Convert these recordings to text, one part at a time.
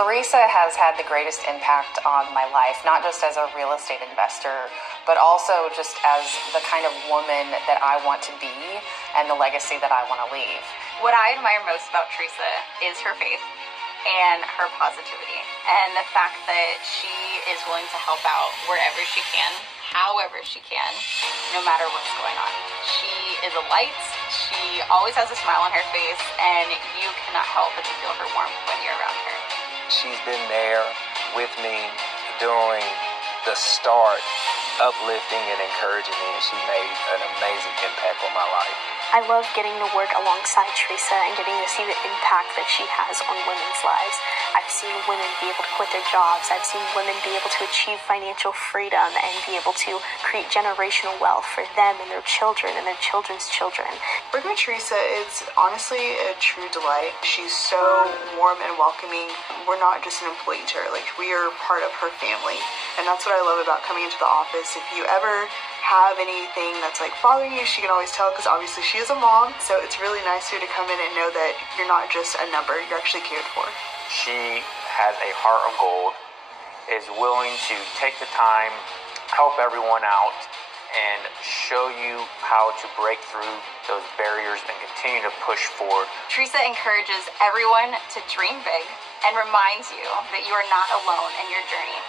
Teresa has had the greatest impact on my life, not just as a real estate investor, but also just as the kind of woman that I want to be and the legacy that I want to leave. What I admire most about Teresa is her faith and her positivity, and the fact that she is willing to help out wherever she can, however she can, no matter what's going on. She is a light. She always has a smile on her face, and you cannot help but to feel her warmth when you're around her. She's been there with me during the start, uplifting and encouraging me, and she made an amazing impact on my life. I love getting to work alongside Teresa and getting to see the impact that she has on women's lives. I've seen women be able to quit their jobs. I've seen women be able to achieve financial freedom and be able to create generational wealth for them and their children and their children's children. Working with Teresa is honestly a true delight. She's so warm and welcoming. We're not just an employee to her, like we are part of her family. And that's what I love about coming into the office. If you ever have anything that's like bothering you, she can always tell, because obviously she is a mom, so it's really nice for you to come in and know that you're not just a number, you're actually cared for. She has a heart of gold, is willing to take the time, help everyone out, and show you how to break through those barriers and continue to push forward. Teresa encourages everyone to dream big and reminds you that you are not alone in your journey.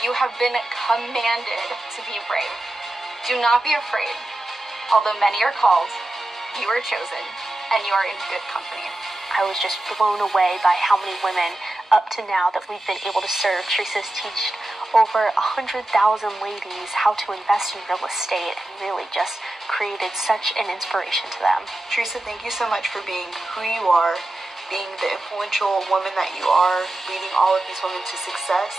You have been commanded to be brave. Do not be afraid. Although many are called, you are chosen, and you are in good company. I was just blown away by how many women up to now that we've been able to serve. Teresa's taught over 100,000 ladies how to invest in real estate and really just created such an inspiration to them. Teresa, thank you so much for being who you are, being the influential woman that you are, leading all of these women to success.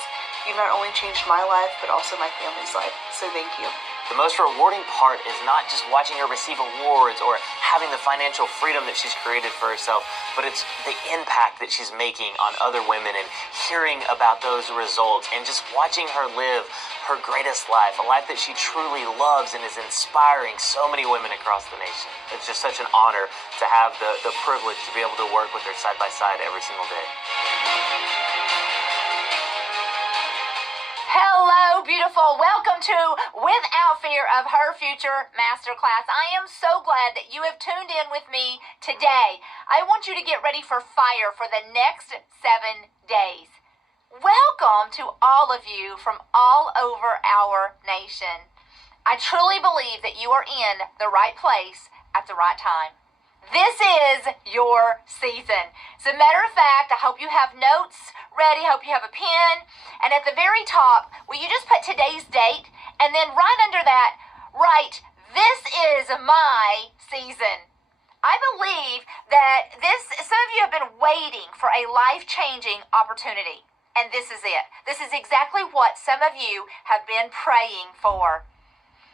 You've not only changed my life, but also my family's life. So thank you. The most rewarding part is not just watching her receive awards or having the financial freedom that she's created for herself, but it's the impact that she's making on other women and hearing about those results and just watching her live her greatest life, a life that she truly loves and is inspiring so many women across the nation. It's just such an honor to have the privilege to be able to work with her side by side every single day. Hello, beautiful. Welcome to Without Fear of Her Future Masterclass. I am so glad that you have tuned in with me today. I want you to get ready for fire for the next 7 days. Welcome to all of you from all over our nation. I truly believe that you are in the right place at the right time. This is your season. As a matter of fact, I hope you have notes ready. I hope you have a pen. And at the very top, will you just put today's date? And then right under that, write, "This is my season." I believe that some of you have been waiting for a life-changing opportunity. And this is it. This is exactly what some of you have been praying for.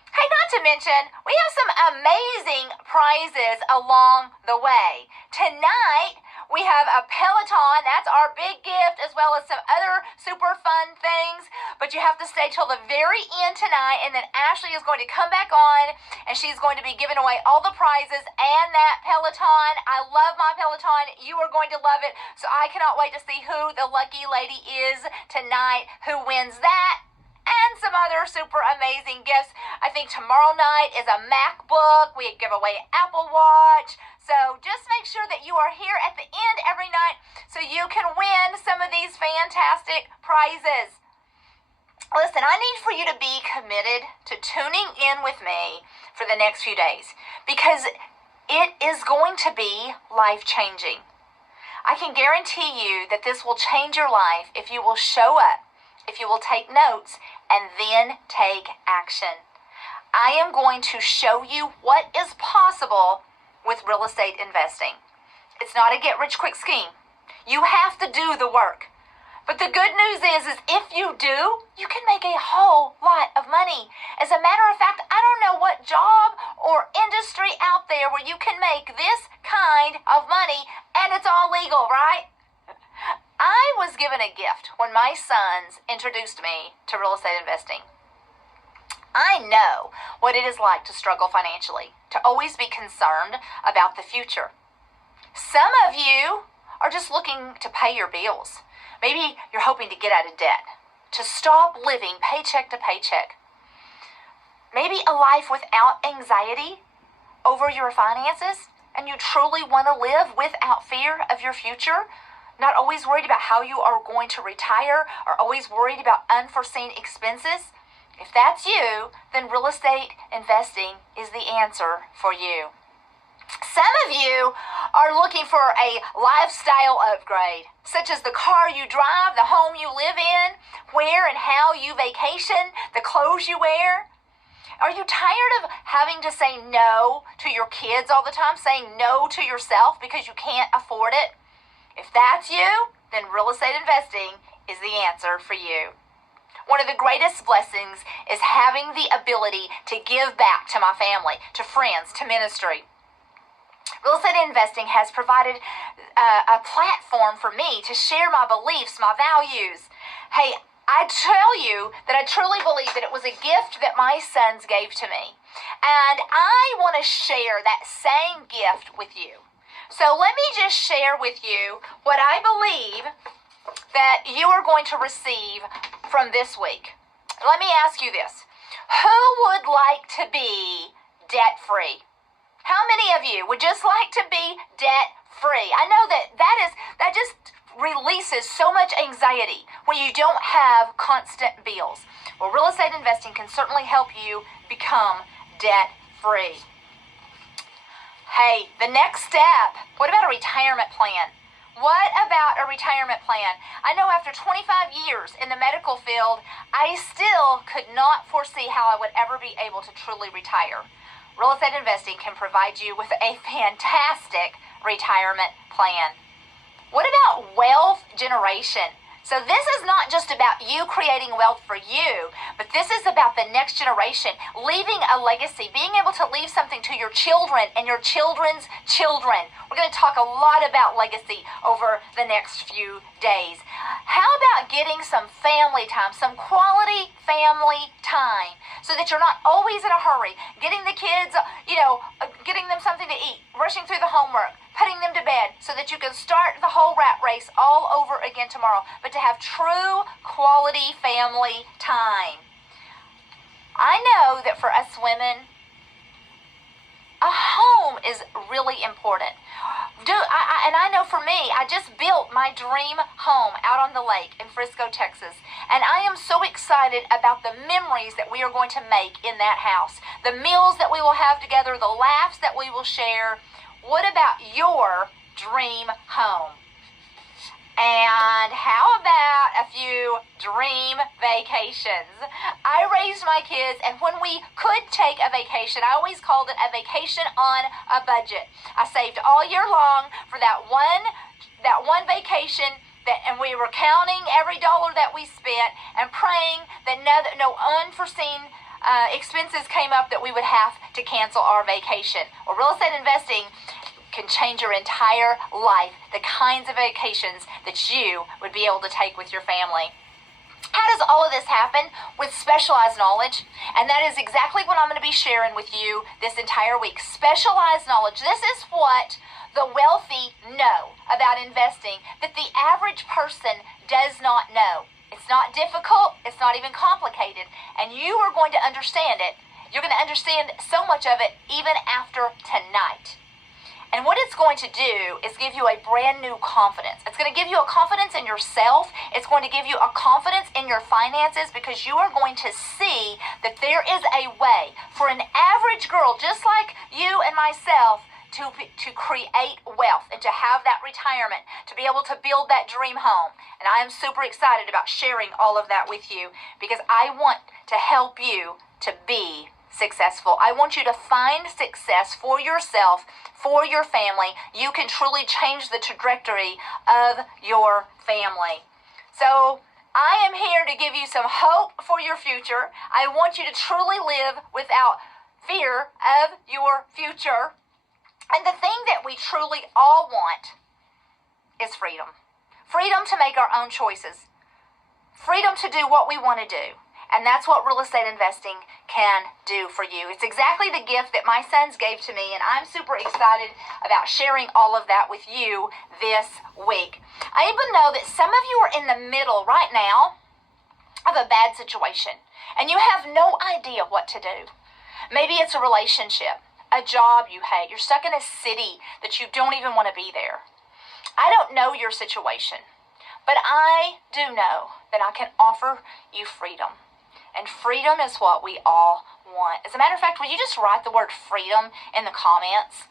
Hey, not to mention, we have some amazing prizes along the way. Tonight, we have a Peloton. That's our big gift, as well as some other super fun things. But you have to stay till the very end tonight, and then Ashley is going to come back on, and she's going to be giving away all the prizes and that Peloton. I love my Peloton. You are going to love it. So I cannot wait to see who the lucky lady is tonight who wins that. And some other super amazing gifts. I think tomorrow night is a MacBook. We give away an Apple Watch. So just make sure that you are here at the end every night so you can win some of these fantastic prizes. Listen, I need for you to be committed to tuning in with me for the next few days because it is going to be life-changing. I can guarantee you that this will change your life if you will show up, if you will take notes, and then take action. I am going to show you what is possible with real estate investing. It's not a get-rich-quick scheme. You have to do the work. But the good news is if you do, you can make a whole lot of money. As a matter of fact, I don't know what job or industry out there where you can make this kind of money, and it's all legal, right? I was given a gift when my sons introduced me to real estate investing. I know what it is like to struggle financially, to always be concerned about the future. Some of you are just looking to pay your bills. Maybe you're hoping to get out of debt, to stop living paycheck to paycheck. Maybe a life without anxiety over your finances, and you truly want to live without fear of your future, not always worried about how you are going to retire or always worried about unforeseen expenses. If that's you, then real estate investing is the answer for you. Some of you are looking for a lifestyle upgrade, such as the car you drive, the home you live in, where and how you vacation, the clothes you wear. Are you tired of having to say no to your kids all the time, saying no to yourself because you can't afford it? If that's you, then real estate investing is the answer for you. One of the greatest blessings is having the ability to give back to my family, to friends, to ministry. Real estate investing has provided a platform for me to share my beliefs, my values. Hey, I tell you that I truly believe that it was a gift that my sons gave to me. And I want to share that same gift with you. So let me just share with you what I believe that you are going to receive from this week. Let me ask you this. Who would like to be debt-free? How many of you would just like to be debt-free? I know that just releases so much anxiety when you don't have constant bills. Well, real estate investing can certainly help you become debt-free. Hey, the next step, what about a retirement plan? What about a retirement plan? I know after 25 years in the medical field, I still could not foresee how I would ever be able to truly retire. Real estate investing can provide you with a fantastic retirement plan. What about wealth generation? So this is not just about you creating wealth for you, but this is about the next generation, leaving a legacy, being able to leave something to your children and your children's children. We're going to talk a lot about legacy over the next few days. How about getting some family time, some quality family time, so that you're not always in a hurry, getting the kids, getting them something to eat, rushing through the homework, putting them to bed so that you can start the whole rat race all over again tomorrow, but to have true quality family time. I know that for us women, a home is really important. And I know for me, I just built my dream home out on the lake in Frisco, Texas. And I am so excited about the memories that we are going to make in that house. The meals that we will have together, the laughs that we will share. What about your dream home? And how about a few dream vacations? I raised my kids, and when we could take a vacation, I always called it a vacation on a budget. I saved all year long for that one vacation, and we were counting every dollar that we spent and praying that no unforeseen expenses came up that we would have to cancel our vacation. Well, real estate investing can change your entire life, the kinds of vacations that you would be able to take with your family. How does all of this happen? With specialized knowledge. And that is exactly what I'm going to be sharing with you this entire week. Specialized knowledge. This is what the wealthy know about investing that the average person does not know. It's not difficult. It's not even complicated. And you are going to understand it. You're going to understand so much of it even after tonight. And what it's going to do is give you a brand new confidence. It's going to give you a confidence in yourself. It's going to give you a confidence in your finances because you are going to see that there is a way for an average girl just like you and myself to create wealth and to have that retirement, to be able to build that dream home. And I am super excited about sharing all of that with you because I want to help you to be successful. I want you to find success for yourself, for your family. You can truly change the trajectory of your family. So I am here to give you some hope for your future. I want you to truly live without fear of your future. And the thing that we truly all want is freedom. Freedom to make our own choices. Freedom to do what we want to do. And that's what real estate investing can do for you. It's exactly the gift that my sons gave to me, and I'm super excited about sharing all of that with you this week. I even know that some of you are in the middle right now of a bad situation, and you have no idea what to do. Maybe it's a relationship, a job you hate. You're stuck in a city that you don't even want to be there. I don't know your situation, but I do know that I can offer you freedom. And freedom is what we all want. As a matter of fact, will you just write the word freedom in the comments?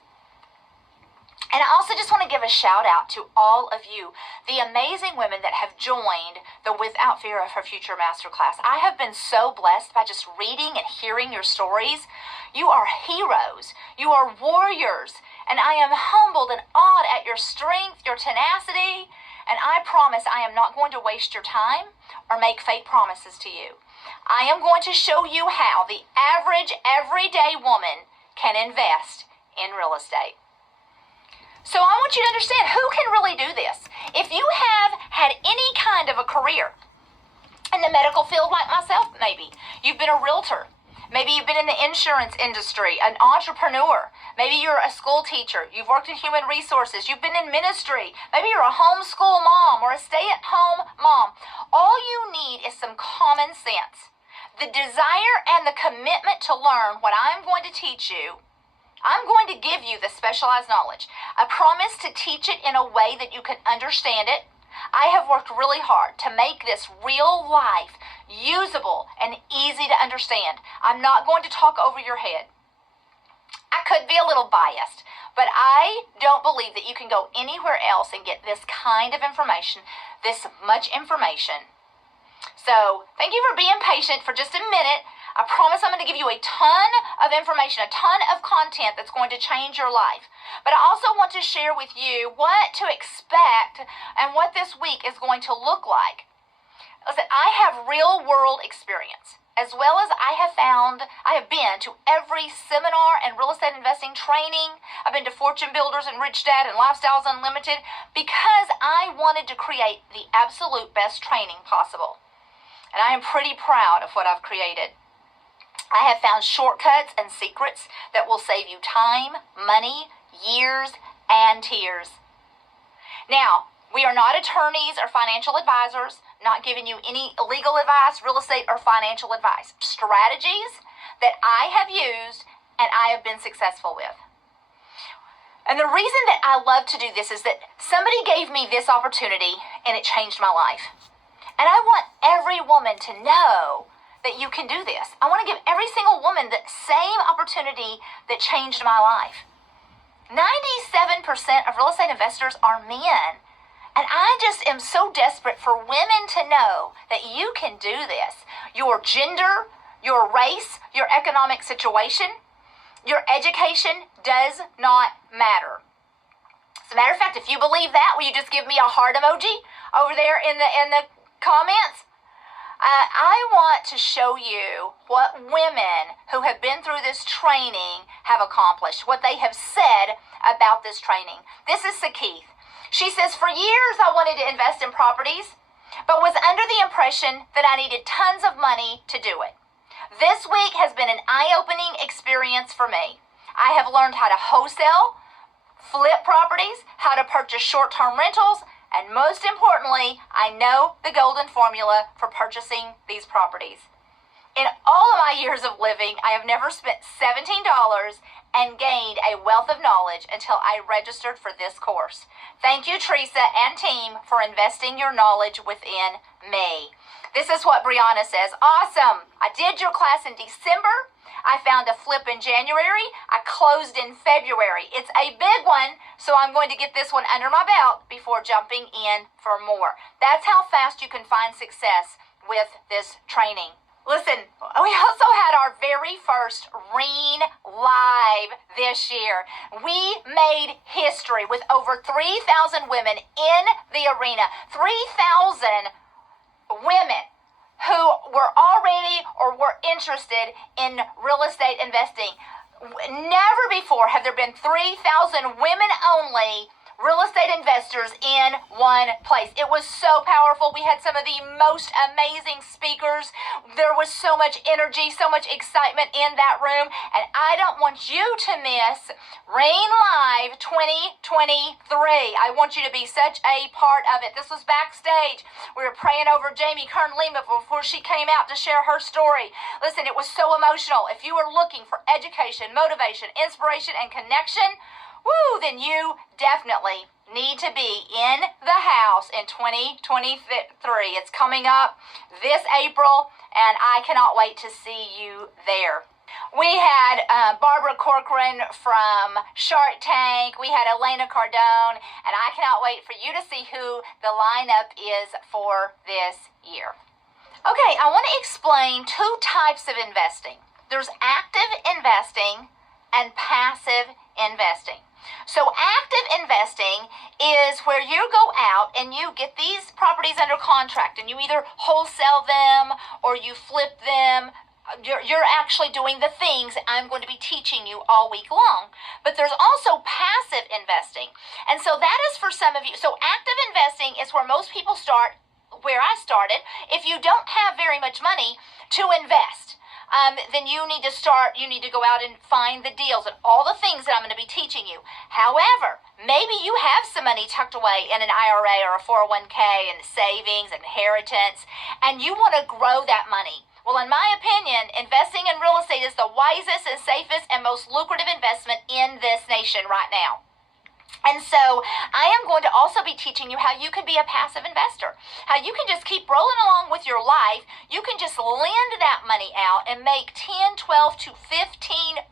And I also just want to give a shout out to all of you, the amazing women that have joined the Without Fear of Her Future Masterclass. I have been so blessed by just reading and hearing your stories. You are heroes. You are warriors. And I am humbled and awed at your strength, your tenacity. And I promise I am not going to waste your time or make fake promises to you. I am going to show you how the average everyday woman can invest in real estate. So I want you to understand who can really do this. If you have had any kind of a career in the medical field like myself, maybe you've been a realtor, maybe you've been in the insurance industry, an entrepreneur, maybe you're a school teacher, you've worked in human resources, you've been in ministry, maybe you're a homeschool mom or a stay-at-home mom. All you need is some common sense, the desire and the commitment to learn what I'm going to teach you. I'm going to give you the specialized knowledge. I promise to teach it in a way that you can understand it. I have worked really hard to make this real life usable and easy to understand. I'm not going to talk over your head. I could be a little biased, but I don't believe that you can go anywhere else and get this kind of information, this much information. So thank you for being patient for just a minute. I promise I'm going to give you a ton of information, a ton of content that's going to change your life. But I also want to share with you what to expect and what this week is going to look like. Listen, I have real world experience, as well as I have been to every seminar and real estate investing training. I've been to Fortune Builders and Rich Dad and Lifestyles Unlimited because I wanted to create the absolute best training possible. And I am pretty proud of what I've created. I have found shortcuts and secrets that will save you time, money, years, and tears. Now, we are not attorneys or financial advisors, not giving you any legal advice, real estate, or financial advice. Strategies that I have used and I have been successful with. And the reason that I love to do this is that somebody gave me this opportunity and it changed my life. And I want every woman to know that you can do this. I want to give every single woman the same opportunity that changed my life. 97% of real estate investors are men. And I just am so desperate for women to know that you can do this. Your gender, your race, your economic situation, your education does not matter. As a matter of fact, if you believe that, will you just give me a heart emoji over there in the comments? I want to show you what women who have been through this training have accomplished, what they have said about this training. This is Sakeeth. She says, for years I wanted to invest in properties, but was under the impression that I needed tons of money to do it. This week has been an eye-opening experience for me. I have learned how to wholesale, flip properties, how to purchase short-term rentals, and most importantly, I know the golden formula for purchasing these properties. In all of my years of living, I have never spent $17 and gained a wealth of knowledge until I registered for this course. Thank you, Teresa and team, for investing your knowledge within me. This is what Brianna says. Awesome. I did your class in December. I found a flip in January. I closed in February. It's a big one, so I'm going to get this one under my belt before jumping in for more. That's how fast you can find success with this training. Listen, we also had our very first REIN Live this year. We made history with over 3,000 women in the arena. 3,000 women who were already or were interested in real estate investing. Never before have there been 3,000 women only real estate investors in one place. It was so powerful. We had some of the most amazing speakers. There was so much energy, so much excitement in that room, and I don't want you to miss Rain Live 2023. I want you to be such a part of it. This was backstage. We were praying over Jamie Kern Lima before she came out to share her story. Listen, it was so emotional. If you are looking for education, motivation, inspiration, and connection, woo, then you definitely need to be in the house in 2023. It's coming up this April, and I cannot wait to see you there. We had Barbara Corcoran from Shark Tank. We had Elena Cardone, and I cannot wait for you to see who the lineup is for this year. Okay, I want to explain two types of investing. There's active investing and passive investing. So active investing is where you go out and you get these properties under contract and you either wholesale them or you flip them. You're actually doing the things I'm going to be teaching you all week long. But there's also passive investing. And so that is for some of you. So active investing is where most people start, where I started. If you don't have very much money to invest, then you need to go out and find the deals and all the things that I'm going to be teaching you. However, maybe you have some money tucked away in an IRA or a 401k and savings, inheritance, and you want to grow that money. Well, in my opinion, investing in real estate is the wisest and safest and most lucrative investment in this nation right now. And so I am going to also be teaching you how you can be a passive investor, how you can just keep rolling along with your life. You can just lend that money out and make 10, 12 to 15%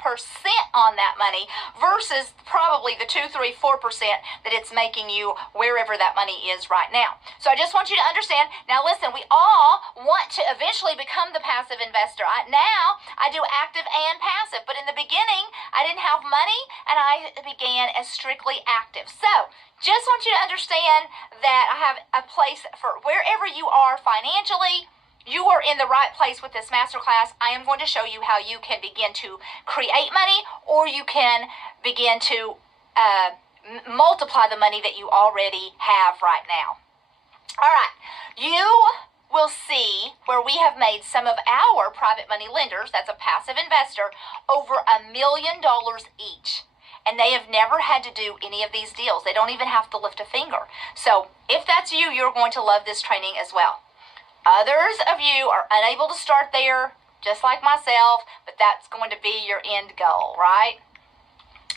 on that money versus probably the 2, 3, 4% that it's making you wherever that money is right now. So I just want you to understand. Now listen, we all want to eventually become the passive investor. Now I do active and passive, but in the beginning I didn't have money and I began as strictly active. So just want you to understand that I have a place for wherever you are financially. You are in the right place with this masterclass. I am going to show you how you can begin to create money, or you can begin to multiply the money that you already have right now. All right, you will see where we have made some of our private money lenders, that's a passive investor, over $1 million each. And they have never had to do any of these deals. They don't even have to lift a finger. So if that's you, you're going to love this training as well. Others of you are unable to start there, just like myself, but that's going to be your end goal, right?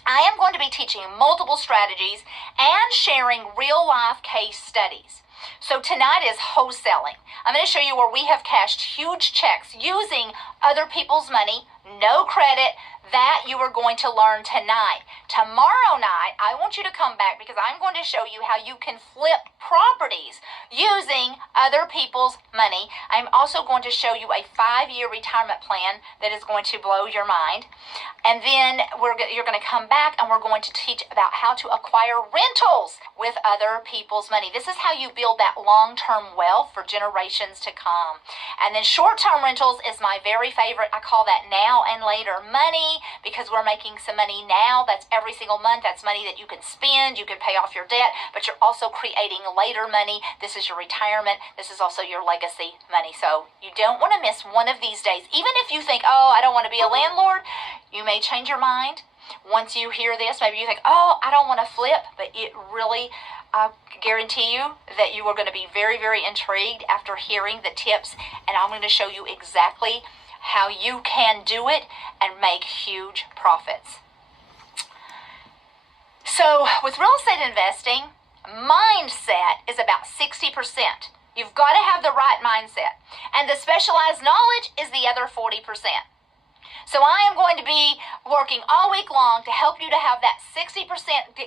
I am going to be teaching multiple strategies and sharing real-life case studies. So tonight is wholesaling. I'm going to show you where we have cashed huge checks using other people's money, no credit, that you are going to learn tonight. Tomorrow night, I want you to come back because I'm going to show you how you can flip properties using other people's money. I'm also going to show you a 5-year retirement plan that is going to blow your mind. And then you're going to come back and we're going to teach about how to acquire rentals with other people's money. This is how you build that long-term wealth for generations to come. And then short-term rentals is my very favorite. I call that now and later money because we're making some money now. That's every single month. That's money that you can spend. You can pay off your debt, but you're also creating later money. This is your retirement. This is also your legacy money. So you don't want to miss one of these days. Even if you think, oh, I don't want to be a landlord, you may change your mind. Once you hear this, maybe you think, oh, I don't want to flip, but it really, I guarantee you that you are going to be very, very intrigued after hearing the tips, and I'm going to show you exactly how you can do it and make huge profits. So with real estate investing, mindset is about 60%. You've got to have the right mindset, and the specialized knowledge is the other 40%. So I am going to be working all week long to help you to have that 60%,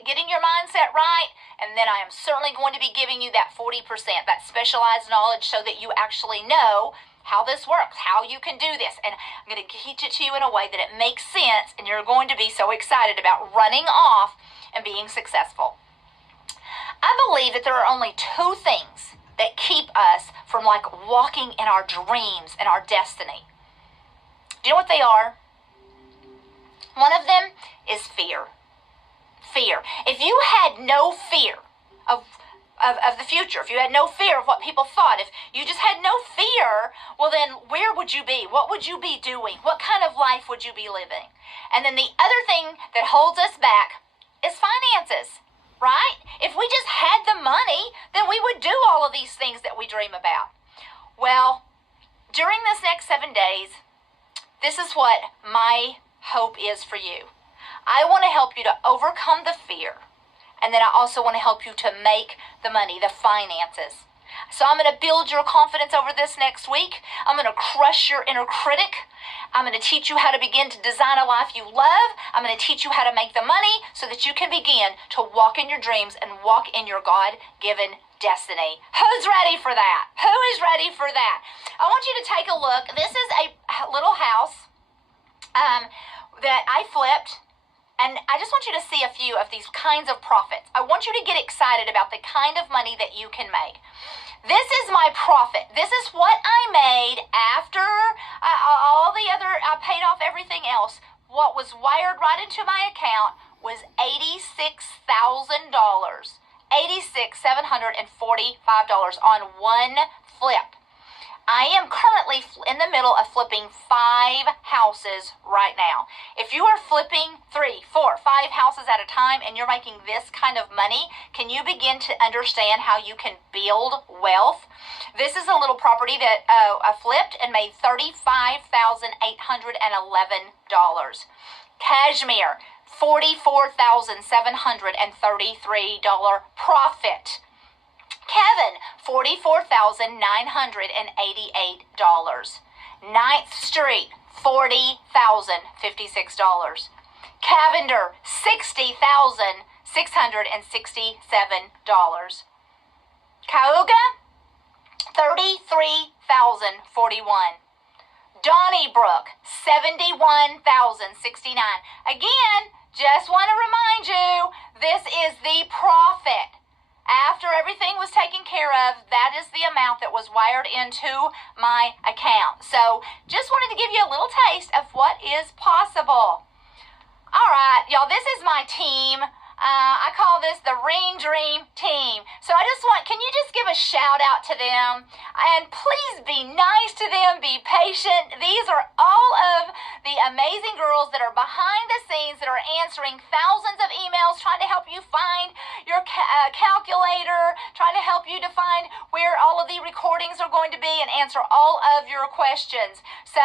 getting your mindset right, and then I am certainly going to be giving you that 40%, that specialized knowledge so that you actually know how this works, how you can do this. And I'm going to teach it to you in a way that it makes sense, and you're going to be so excited about running off and being successful. I believe that there are only 2 things that keep us from walking in our dreams and our destiny. Do you know what they are? One of them is fear. fear. If you had no fear of the future, if you had no fear of what people thought, if you just had no fear, well then where would you be? What would you be doing? What kind of life would you be living? And then the other thing that holds us back is finances, right? If we just had the money, then we would do all of these things that we dream about. Well, during this next 7 days, this is what my hope is for you. I want to help you to overcome the fear. And then I also want to help you to make the money, the finances. So I'm going to build your confidence over this next week. I'm going to crush your inner critic. I'm going to teach you how to begin to design a life you love. I'm going to teach you how to make the money so that you can begin to walk in your dreams and walk in your God-given destiny. Who's ready for that? Who is ready for that? I want you to take a look. This is a little house that I flipped. And I just want you to see a few of these kinds of profits. I want you to get excited about the kind of money that you can make. This is my profit. This is what I made after all the other, I paid off everything else. What was wired right into my account was $86,000. $86,745 on one flip. I am currently in the middle of flipping 5 houses right now. If you are flipping 3, 4, 5 houses at a time and you're making this kind of money, can you begin to understand how you can build wealth? This is a little property that I flipped and made $35,811. Cashmere, $44,733 profit. Kevin, $44,988. 9th Street, $40,056. Cavender, $60,667. Cayuga, $33,041. Donnybrook, $71,069. Again, just want to remind you, this is the profit. After everything was taken care of, that is the amount that was wired into my account. So just wanted to give you a little taste of what is possible. All right, y'all, this is my team. I call this the Ring Dream Team. So I just want, can you just give a shout out to them? And please be nice to them, be patient. These are all of the amazing girls that are behind the scenes that are answering thousands of emails, trying to help you find your calculator, trying to help you to find where all of the recordings are going to be and answer all of your questions. So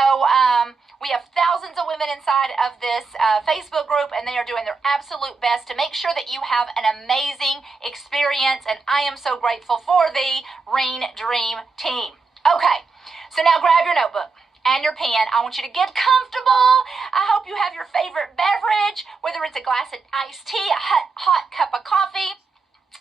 we have thousands of women inside of this Facebook group, and they are doing their absolute best to make sure that you have an amazing experience, and I am so grateful for the Ring Dream Team. Okay, so now grab your notebook and your pen. I want you to get comfortable. I hope you have your favorite beverage, whether it's a glass of iced tea, a hot cup of coffee,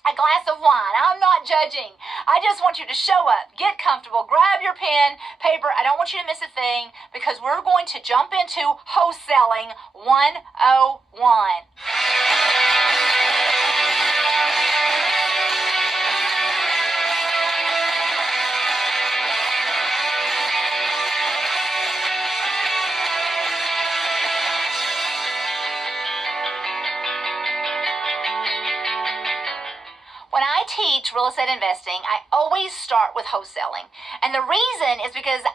a glass of wine. I'm not judging. I just want you to show up, get comfortable, grab your pen, paper. I don't want you to miss a thing because we're going to jump into wholesaling 101. Teach real estate investing, I always start with wholesaling. And the reason is because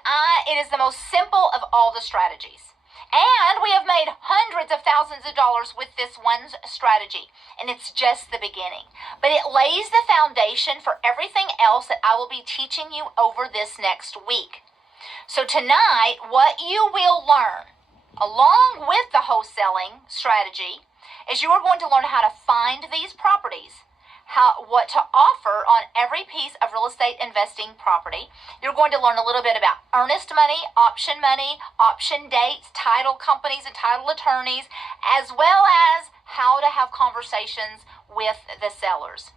it is the most simple of all the strategies. And we have made hundreds of thousands of dollars with this one strategy. And it's just the beginning. But it lays the foundation for everything else that I will be teaching you over this next week. So tonight, what you will learn, along with the wholesaling strategy, is you are going to learn how to find these properties, what to offer on every piece of real estate investing property. You're going to learn a little bit about earnest money, option dates, title companies and title attorneys, as well as how to have conversations with the sellers.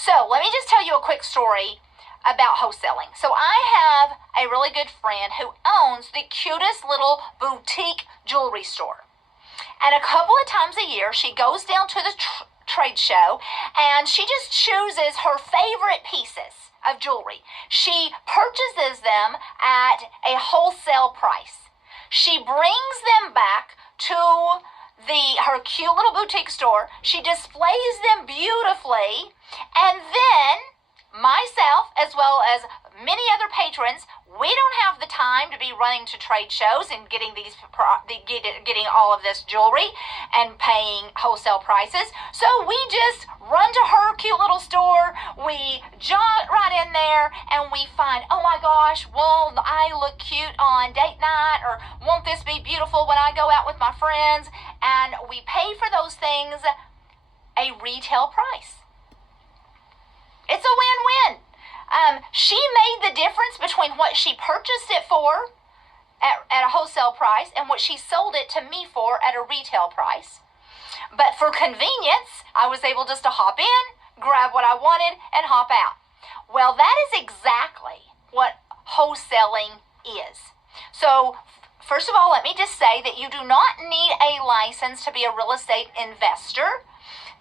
So let me just tell you a quick story about wholesaling. So I have a really good friend who owns the cutest little boutique jewelry store. And a couple of times a year, she goes down to the trade show and she just chooses her favorite pieces of jewelry. She purchases them at a wholesale price. She brings them back to her cute little boutique store. She displays them beautifully, and then myself, as well as many other patrons, we don't have the time to be running to trade shows and getting getting all of this jewelry and paying wholesale prices. So we just run to her cute little store, we jog right in there, and we find, oh my gosh, will I look cute on date night, or won't this be beautiful when I go out with my friends? And we pay for those things a retail price. It's a win-win. She made the difference between what she purchased it for at a wholesale price and what she sold it to me for at a retail price. But for convenience, I was able just to hop in, grab what I wanted, and hop out. Well, that is exactly what wholesaling is. So, first of all, let me just say that you do not need a license to be a real estate investor.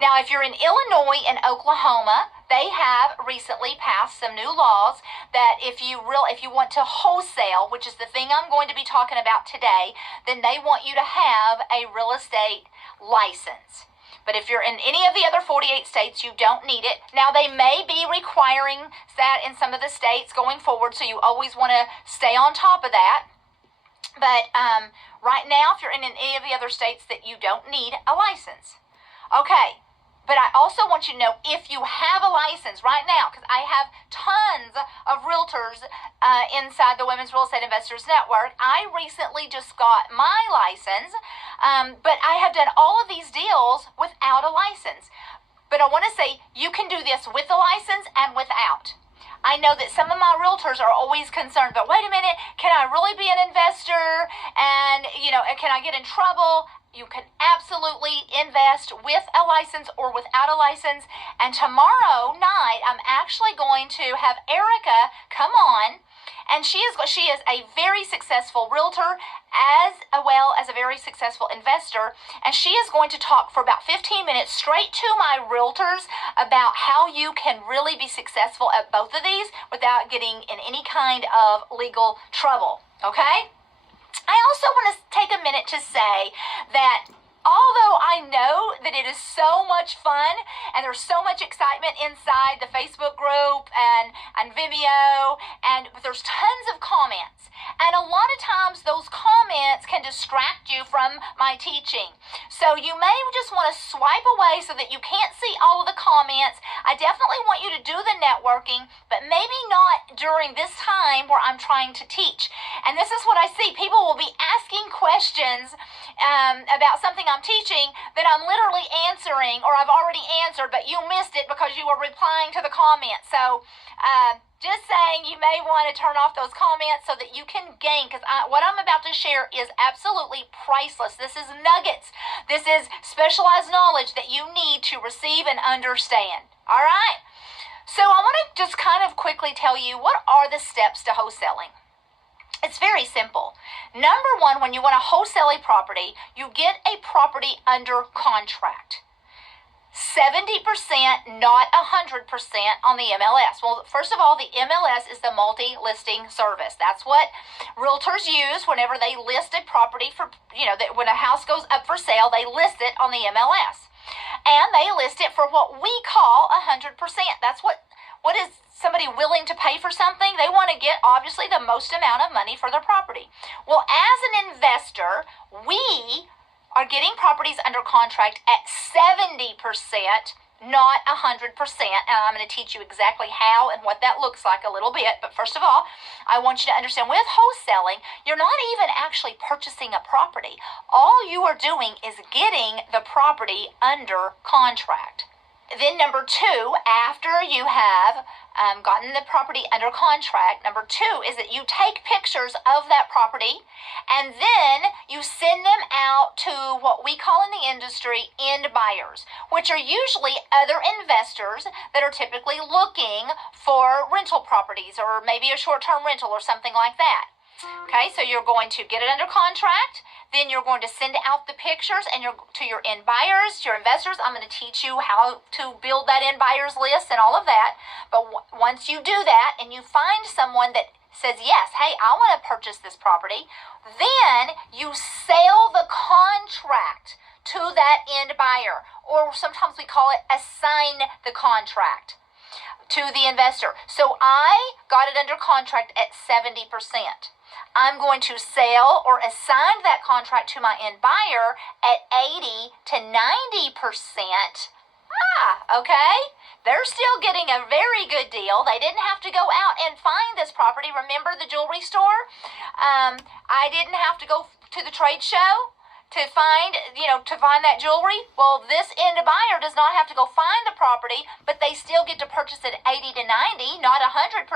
Now, if you're in Illinois and Oklahoma, they have recently passed some new laws that if you want to wholesale, which is the thing I'm going to be talking about today, then they want you to have a real estate license. But if you're in any of the other 48 states, you don't need it. Now, they may be requiring that in some of the states going forward, so you always want to stay on top of that. But right now, if you're in any of the other states, that you don't need a license. Okay. But I also want you to know, if you have a license right now, because I have tons of realtors inside the Women's Real Estate Investors Network. I recently just got my license, but I have done all of these deals without a license. But I want to say, you can do this with a license and without. I know that some of my realtors are always concerned, but wait a minute, can I really be an investor? And, can I get in trouble? You can absolutely invest with a license or without a license. And tomorrow night, I'm actually going to have Erica come on, and she is a very successful realtor as well as a very successful investor. And she is going to talk for about 15 minutes straight to my realtors about how you can really be successful at both of these without getting in any kind of legal trouble. Okay? I also want to take a minute to say that although I know that it is so much fun and there's so much excitement inside the Facebook group and Vimeo, and there's tons of comments, and a lot of times those comments can distract you from my teaching. So you may just want to swipe away so that you can't see all of the comments. I definitely want you to do the networking, but maybe not during this time where I'm trying to teach. And this is what I see. People will be asking questions about something I'm teaching that I'm literally answering, or I've already answered, but you missed it because you were replying to the comment. So just saying, you may want to turn off those comments so that you can gain, because what I'm about to share is absolutely priceless. This is nuggets. This is specialized knowledge that you need to receive and understand. All right? So I want to just kind of quickly tell you, what are the steps to wholesaling? It's very simple. Number one, when you want to wholesale a property, you get a property under contract. 70%, not 100% on the MLS. Well, first of all, the MLS is the multi-listing service. That's what realtors use whenever they list a property for, when a house goes up for sale, they list it on the MLS. And they list it for what we call 100%. That's what is somebody willing to pay for something? They want to get, obviously, the most amount of money for their property. Well, as an investor, we are getting properties under contract at 70%, not 100%. And I'm going to teach you exactly how and what that looks like a little bit. But first of all, I want you to understand, with wholesaling, you're not even actually purchasing a property. All you are doing is getting the property under contract. Then number two, after you have gotten the property under contract, number two is that you take pictures of that property, and then you send them out to what we call in the industry end buyers, which are usually other investors that are typically looking for rental properties, or maybe a short-term rental or something like that. Okay, so you're going to get it under contract, then you're going to send out the pictures to your end buyers, your investors. I'm going to teach you how to build that end buyers list and all of that. But once you do that and you find someone that says, yes, hey, I want to purchase this property, then you sell the contract to that end buyer, or sometimes we call it assign the contract to the investor. So I got it under contract at 70%. I'm going to sell or assign that contract to my end buyer at 80 to 90%. Okay? They're still getting a very good deal. They didn't have to go out and find this property. Remember the jewelry store? I didn't have to go to the trade show to find that jewelry. Well, this end buyer does not have to go find the property, but they still get to purchase it 80 to 90, not 100%.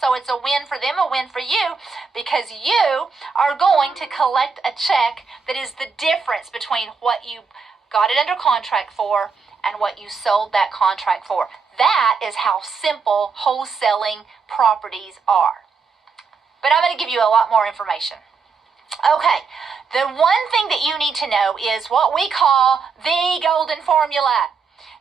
So it's a win for them, a win for you, because you are going to collect a check that is the difference between what you got it under contract for and what you sold that contract for. That is how simple wholesaling properties are. But I'm going to give you a lot more information. Okay, the one thing that you need to know is what we call the golden formula.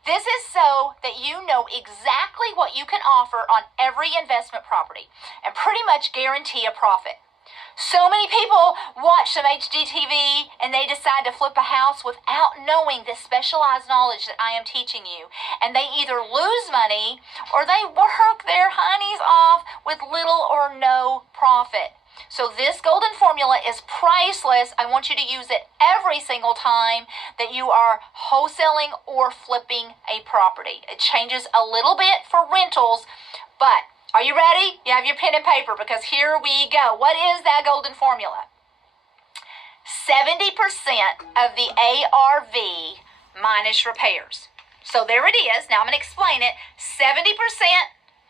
This is so that you know exactly what you can offer on every investment property and pretty much guarantee a profit. So many people watch some HGTV and they decide to flip a house without knowing this specialized knowledge that I am teaching you. And they either lose money or they work their honeys off with little or no profit. So this golden formula is priceless. I want you to use it every single time that you are wholesaling or flipping a property. It changes a little bit for rentals, but are you ready? You have your pen and paper, because here we go. What is that golden formula? 70% of the ARV minus repairs. So there it is. Now I'm going to explain it. 70%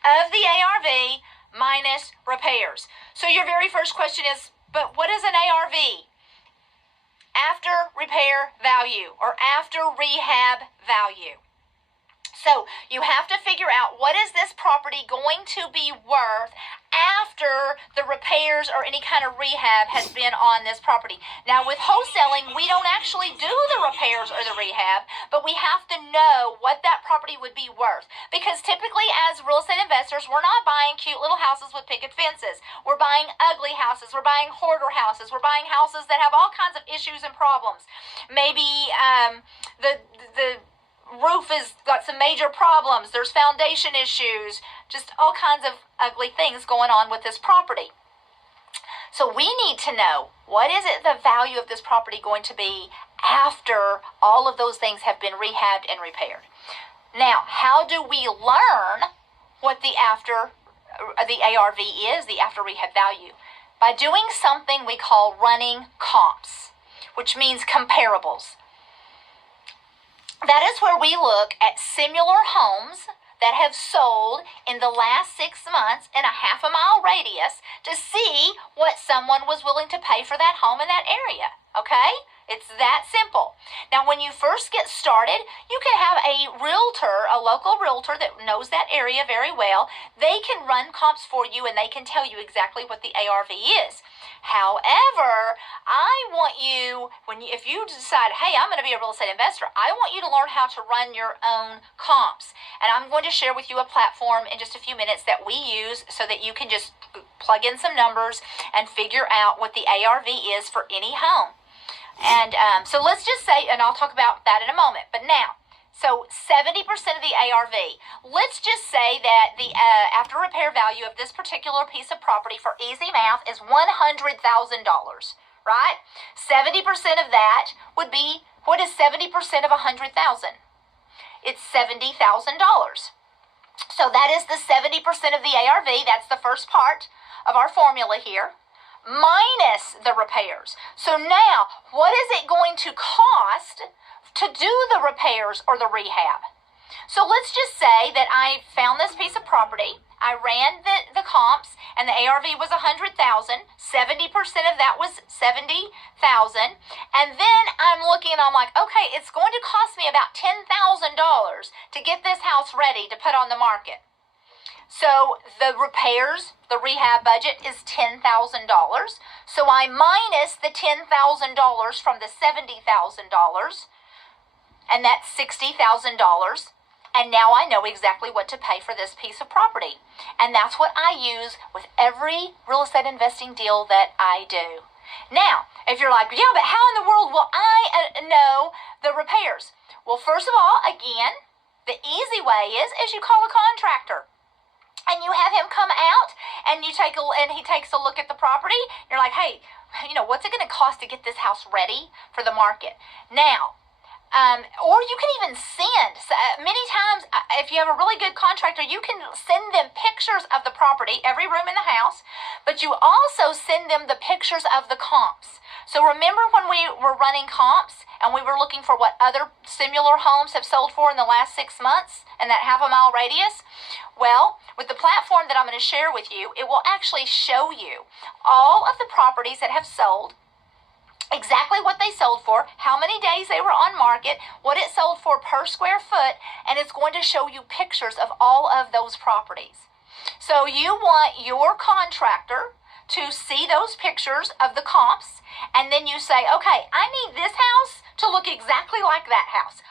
of the ARV minus repairs. So your very first question is, but what is an ARV? After repair value, or after rehab value. So you have to figure out, what is this property going to be worth after the repairs or any kind of rehab has been on this property. Now with wholesaling, we don't actually do the repairs or the rehab, but we have to know what that property would be worth. Because typically as real estate investors, we're not buying cute little houses with picket fences. We're buying ugly houses. We're buying hoarder houses. We're buying houses that have all kinds of issues and problems. Maybe the roof has got some major problems. There's foundation issues, just all kinds of ugly things going on with this property. So we need to know, what is it the value of this property going to be after all of those things have been rehabbed and repaired? Now, how do we learn what the ARV is, the after rehab value? By doing something we call running comps, which means comparables. That is where we look at similar homes that have sold in the last 6 months in a half-a-mile radius to see what someone was willing to pay for that home in that area, okay? It's that simple. Now, when you first get started, you can have a realtor, a local realtor that knows that area very well. They can run comps for you and they can tell you exactly what the ARV is. However, I want you, if you decide, hey, I'm going to be a real estate investor, I want you to learn how to run your own comps. And I'm going to share with you a platform in just a few minutes that we use so that you can just plug in some numbers and figure out what the ARV is for any home. And so let's just say, and I'll talk about that in a moment, but now, so 70% of the ARV. Let's just say that the after repair value of this particular piece of property, for easy math, is $100,000, right? 70% of that would be, what is 70% of $100,000? It's $70,000. So that is the 70% of the ARV. That's the first part of our formula here, minus the repairs. So now, what is it going to cost to do the repairs or the rehab? So let's just say that I found this piece of property, I ran the comps, and the ARV was $100,000, 70% of that was $70,000, and then I'm looking and I'm like, okay, it's going to cost me about $10,000 to get this house ready to put on the market. So the repairs, the rehab budget is $10,000. So I minus the $10,000 from the $70,000, and that's $60,000. And now I know exactly what to pay for this piece of property. And that's what I use with every real estate investing deal that I do. Now, if you're like, yeah, but how in the world will I know the repairs? Well, first of all, again, the easy way is you call a contractor. And you have him come out, and he takes a look at the property. You're like, hey, what's it going to cost to get this house ready for the market? Now, or you can even send, many times, if you have a really good contractor, you can send them pictures of the property, every room in the house, but you also send them the pictures of the comps. So remember when we were running comps and we were looking for what other similar homes have sold for in the last 6 months in that half-a-mile radius? Well, with the platform that I'm going to share with you, it will actually show you all of the properties that have sold, exactly what they sold for, how many days they were on market, what it sold for per square foot, and it's going to show you pictures of all of those properties. So you want your contractor to see those pictures of the comps, and then you say, okay, I need this house to look exactly like that house.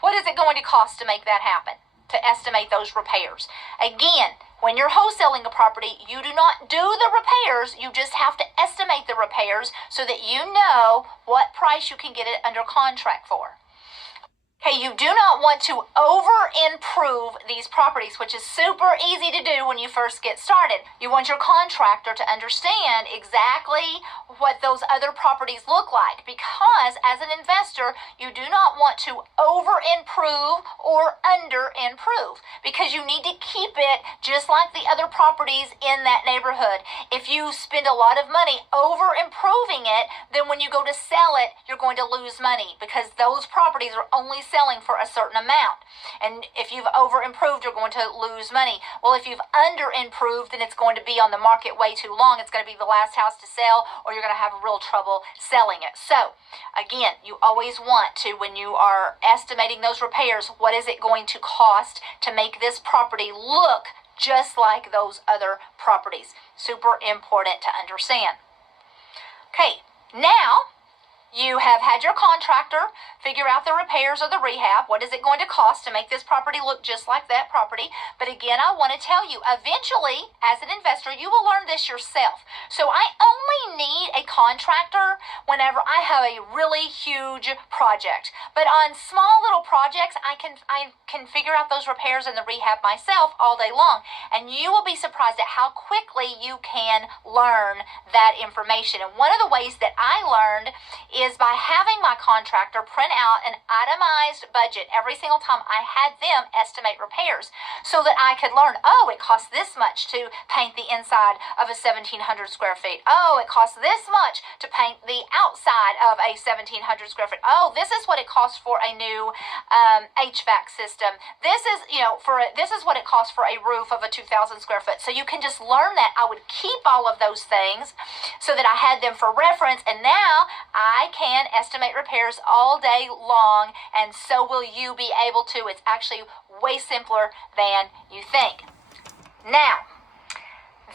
What is it going to cost to make that happen, to estimate those repairs? Again, when you're wholesaling a property, you do not do the repairs. You just have to estimate the repairs so that you know what price you can get it under contract for. Okay, you do not want to over-improve these properties, which is super easy to do when you first get started. You want your contractor to understand exactly what those other properties look like, because as an investor, you do not want to over-improve or under-improve, because you need to keep it just like the other properties in that neighborhood. If you spend a lot of money over-improving it, then when you go to sell it, you're going to lose money, because those properties are only selling for a certain amount. And if you've over-improved, you're going to lose money. Well, if you've under-improved, then it's going to be on the market way too long. It's going to be the last house to sell, or you're going to have real trouble selling it. So, again, you always want to, when you are estimating those repairs, what is it going to cost to make this property look just like those other properties? Super important to understand. Okay, now you have had your contractor figure out the repairs or the rehab. What is it going to cost to make this property look just like that property? But again, I want to tell you, eventually, as an investor, you will learn this yourself. So I only need a contractor whenever I have a really huge project. But on small little projects, I can figure out those repairs and the rehab myself all day long. And you will be surprised at how quickly you can learn that information. And one of the ways that I learned is by having my contractor print out an itemized budget every single time I had them estimate repairs, so that I could learn, oh, it costs this much to paint the inside of a 1,700 square feet. Oh, it costs this much to paint the outside of a 1,700 square feet. Oh, this is what it costs for a new HVAC system. This is, this is what it costs for a roof of a 2,000 square foot. So you can just learn that. I would keep all of those things so that I had them for reference, and now I can estimate repairs all day long, and so will you be able to. It's actually way simpler than you think. Now,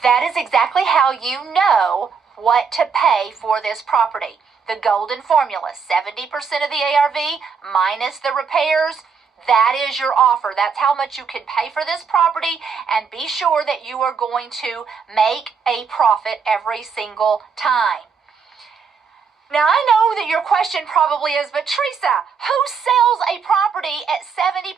that is exactly how you know what to pay for this property. The golden formula, 70% of the ARV minus the repairs. That is your offer. That's how much you can pay for this property, and be sure that you are going to make a profit every single time. Now, I know that your question probably is, but Teresa, who sells a property at 70%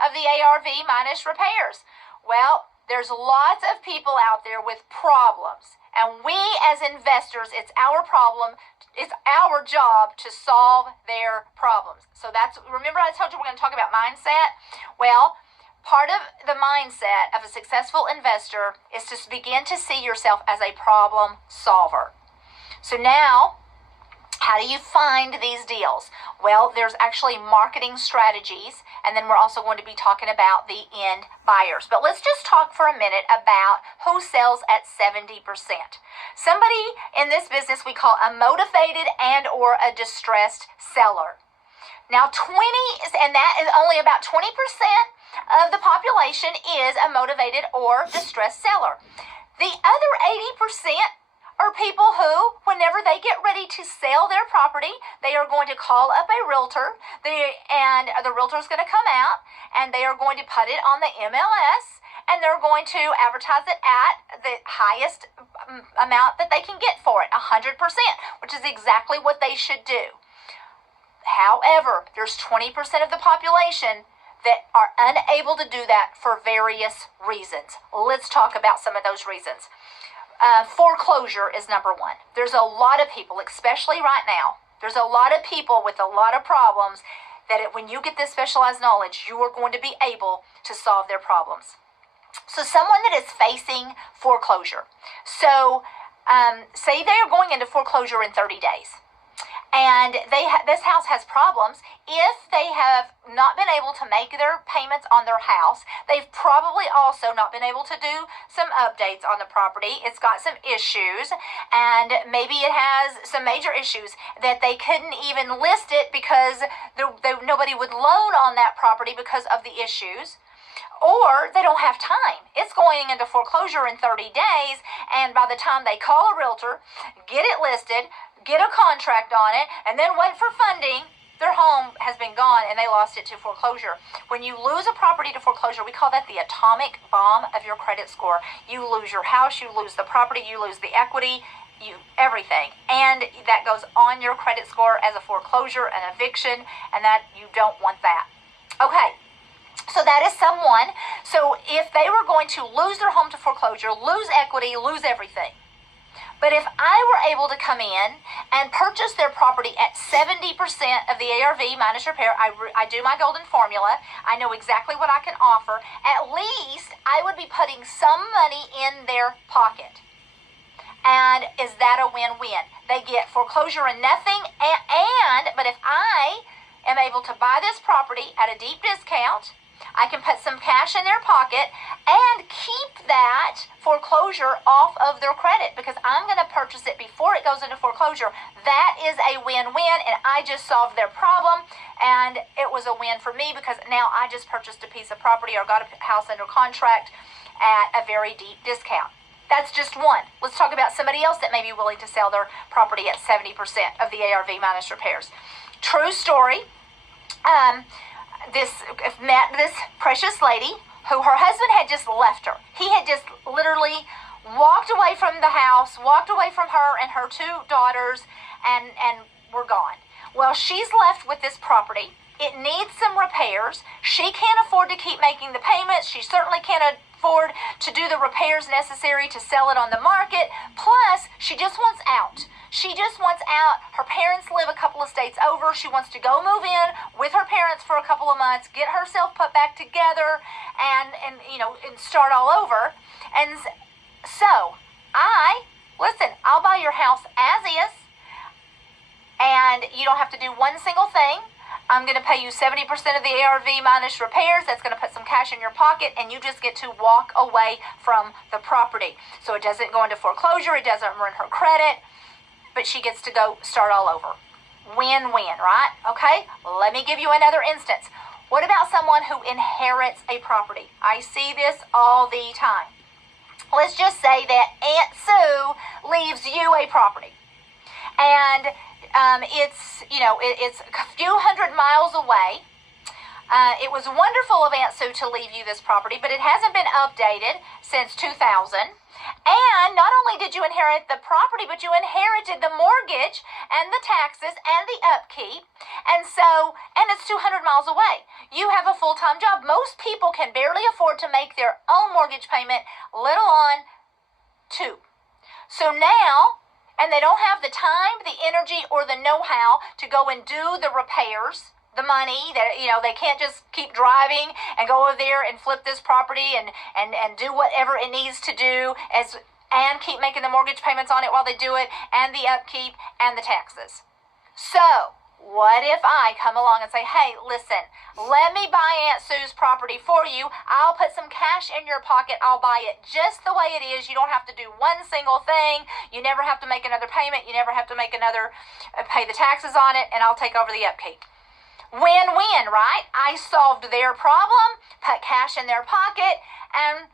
of the ARV minus repairs? Well, there's lots of people out there with problems, and we as investors, it's our problem, it's our job to solve their problems. So remember I told you we're going to talk about mindset? Well, part of the mindset of a successful investor is to begin to see yourself as a problem solver. So now, how do you find these deals? Well, there's actually marketing strategies, and then we're also going to be talking about the end buyers. But let's just talk for a minute about who sells at 70%. Somebody in this business we call a motivated and or a distressed seller. Now, and that is only about 20% of the population is a motivated or distressed seller. The other 80% are people who, whenever they get ready to sell their property, they are going to call up a realtor, and the realtor is going to come out, and they are going to put it on the MLS, and they're going to advertise it at the highest amount that they can get for it, 100%, which is exactly what they should do. However, there's 20% of the population that are unable to do that for various reasons. Let's talk about some of those reasons. Foreclosure is number one. There's a lot of people, especially right now, there's a lot of people with a lot of problems that when you get this specialized knowledge, you are going to be able to solve their problems. So someone that is facing foreclosure. So say they are going into foreclosure in 30 days. And this house has problems. If they have not been able to make their payments on their house, they've probably also not been able to do some updates on the property. It's got some issues, and maybe it has some major issues that they couldn't even list it because nobody would loan on that property because of the issues. Or they don't have time. It's going into foreclosure in 30 days, and by the time they call a realtor, get it listed, get a contract on it, and then wait for funding, their home has been gone and they lost it to foreclosure. When you lose a property to foreclosure, we call that the atomic bomb of your credit score. You lose your house, you lose the property, you lose the equity, everything. And that goes on your credit score as a foreclosure, an eviction, and that you don't want that. Okay. So that is someone, so if they were going to lose their home to foreclosure, lose equity, lose everything. But if I were able to come in and purchase their property at 70% of the ARV minus repair, I do my golden formula, I know exactly what I can offer, at least I would be putting some money in their pocket. And is that a win-win? They get foreclosure and nothing, but if I am able to buy this property at a deep discount, I can put some cash in their pocket and keep that foreclosure off of their credit because I'm going to purchase it before it goes into foreclosure. That is a win-win, and I just solved their problem, and it was a win for me because now I just purchased a piece of property or got a house under contract at a very deep discount. That's just one. Let's talk about somebody else that may be willing to sell their property at 70% of the ARV minus repairs. True story. This precious lady who her husband had just left her. He had just literally walked away from the house, walked away from her and her two daughters, and were gone. Well, she's left with this property. It needs some repairs. She can't afford to keep making the payments. She certainly can't afford to do the repairs necessary to sell it on the market. Plus, she just wants out. She just wants out. Her parents live a couple of states over. She wants to go move in with her parents for a couple of months, get herself put back together, and start all over. And so, I'll buy your house as is, and you don't have to do one single thing. I'm going to pay you 70% of the ARV minus repairs. That's going to put some cash in your pocket, and you just get to walk away from the property. So it doesn't go into foreclosure. It doesn't ruin her credit. But she gets to go start all over. Win-win, right? Okay, let me give you another instance. What about someone who inherits a property? I see this all the time. Let's just say that Aunt Sue leaves you a property. And it's a few hundred miles away. It was wonderful of Aunt Sue to leave you this property, but it hasn't been updated since 2000. And not only did you inherit the property, but you inherited the mortgage and the taxes and the upkeep. And it's 200 miles away. You have a full-time job. Most people can barely afford to make their own mortgage payment, let alone two. So now, and they don't have the time, the energy, or the know-how to go and do the repairs, the money that they can't just keep driving and go over there and flip this property and do whatever it needs to do and keep making the mortgage payments on it while they do it, and the upkeep and the taxes. So what if I come along and say, hey, listen, let me buy Aunt Sue's property for you. I'll put some cash in your pocket. I'll buy it just the way it is. You don't have to do one single thing. You never have to make another payment. You never have to make pay the taxes on it, and I'll take over the upkeep. Win-win, right? I solved their problem, put cash in their pocket, and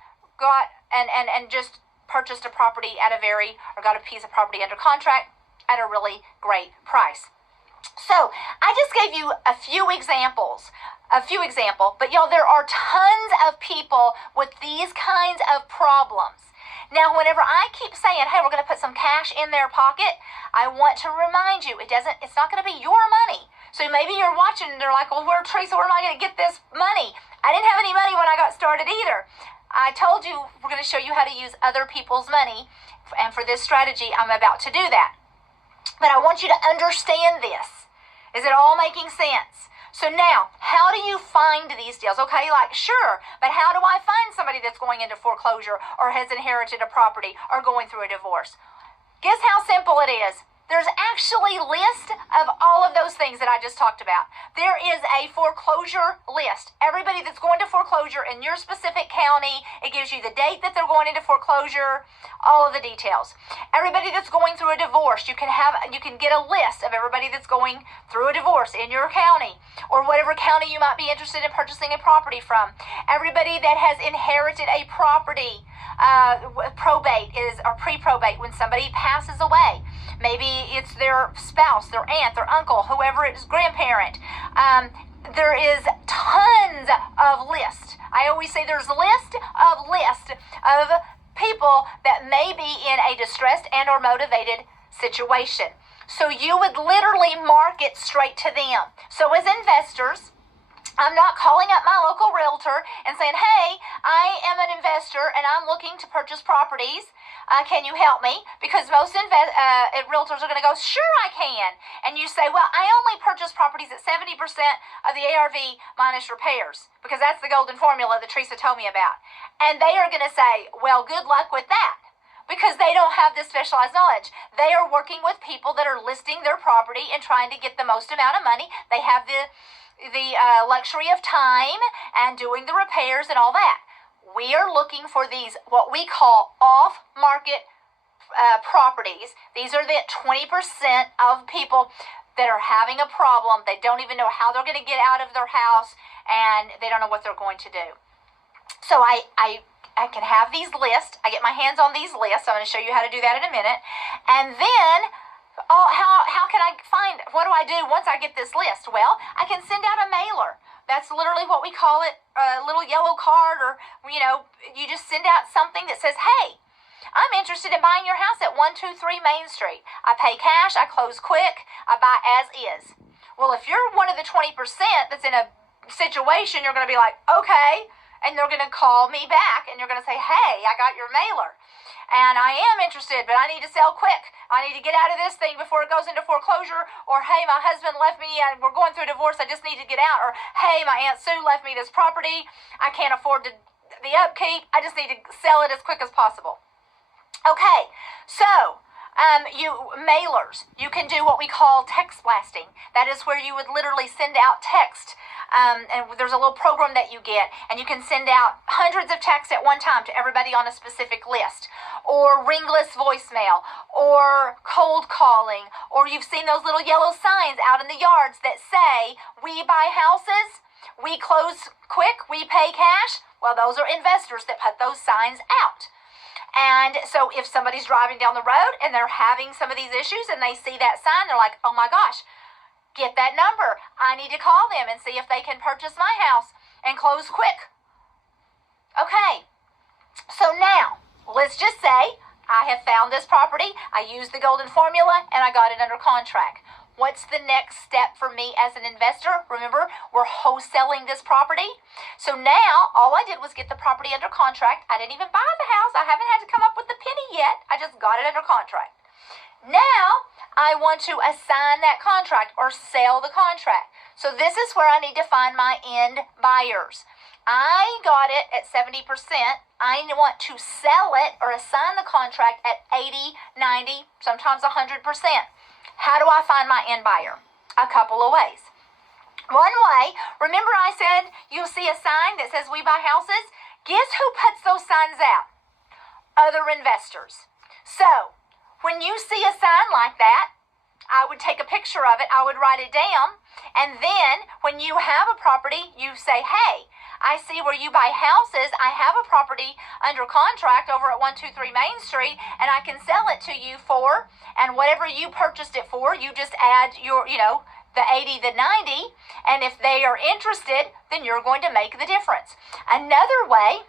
just purchased a property got a piece of property under contract at a really great price. So I just gave you a few examples, but y'all, there are tons of people with these kinds of problems. Now, whenever I keep saying, hey, we're going to put some cash in their pocket, I want to remind you, it's not going to be your money. So maybe you're watching and they're like, well, Teresa, where am I going to get this money? I didn't have any money when I got started either. I told you we're going to show you how to use other people's money. And for this strategy, I'm about to do that. But I want you to understand this. Is it all making sense? So now, how do you find these deals? Okay, like, sure, but how do I find somebody that's going into foreclosure or has inherited a property or going through a divorce? Guess how simple it is. There's actually a list of all of those things that I just talked about. There is a foreclosure list. Everybody that's going to foreclosure in your specific county, it gives you the date that they're going into foreclosure, all of the details. Everybody that's going through a divorce, you can get a list of everybody that's going through a divorce in your county or whatever county you might be interested in purchasing a property from. Everybody that has inherited a property, probate or pre-probate, when somebody passes away. Maybe it's their spouse, their aunt, their uncle, whoever it is, grandparent. There is tons of lists. I always say there's a list of people that may be in a distressed and or motivated situation. So you would literally market straight to them. So as investors, I'm not calling up my local realtor and saying, hey, I am an investor and I'm looking to purchase properties. Can you help me? Because most realtors are going to go, sure I can. And you say, well, I only purchase properties at 70% of the ARV minus repairs, because that's the golden formula that Teresa told me about. And they are going to say, well, good luck with that. Because they don't have this specialized knowledge. They are working with people that are listing their property and trying to get the most amount of money. They have the luxury of time and doing the repairs and all that. We are looking for these, what we call off-market properties. These are the 20% of people that are having a problem. They don't even know how they're going to get out of their house, and they don't know what they're going to do. So I can have these lists. I get my hands on these lists. I'm going to show you how to do that in a minute. And then, how can I find, what do I do once I get this list? Well, I can send out a mailer. That's literally what we call it, a little yellow card, or, you just send out something that says, hey, I'm interested in buying your house at 123 Main Street. I pay cash, I close quick, I buy as is. Well, if you're one of the 20% that's in a situation, you're going to be like, okay, and they're going to call me back, and you're going to say, hey, I got your mailer, and I am interested, but I need to sell quick. I need to get out of this thing before it goes into foreclosure, or hey, my husband left me and we're going through a divorce, I just need to get out, or hey, my Aunt Sue left me this property, I can't afford the upkeep, I just need to sell it as quick as possible. Okay, so mailers, you can do what we call text blasting. That is where you would literally send out text. And there's a little program that you get, and you can send out hundreds of texts at one time to everybody on a specific list, or ringless voicemail, or cold calling, or you've seen those little yellow signs out in the yards that say, we buy houses, we close quick, we pay cash. Well, those are investors that put those signs out. And so if somebody's driving down the road and they're having some of these issues and they see that sign, they're like, oh my gosh, get that number. I need to call them and see if they can purchase my house and close quick. Okay, so now, let's just say I have found this property, I used the golden formula, and I got it under contract. What's the next step for me as an investor? Remember, we're wholesaling this property. So now, all I did was get the property under contract. I didn't even buy the house. I haven't had to come up with a penny yet. I just got it under contract. Now, I want to assign that contract or sell the contract. So this is where I need to find my end buyers. I got it at 70%. I want to sell it or assign the contract at 80, 90, sometimes 100%. How do I find my end buyer? A couple of ways. One way, remember I said you'll see a sign that says we buy houses? Guess who puts those signs out? Other investors. So, when you see a sign like that, I would take a picture of it, I would write it down, and then when you have a property, you say, hey, I see where you buy houses, I have a property under contract over at 123 Main Street, and I can sell it to you for, and whatever you purchased it for, you just add your, the 80, the 90, and if they are interested, then you're going to make the difference. Another way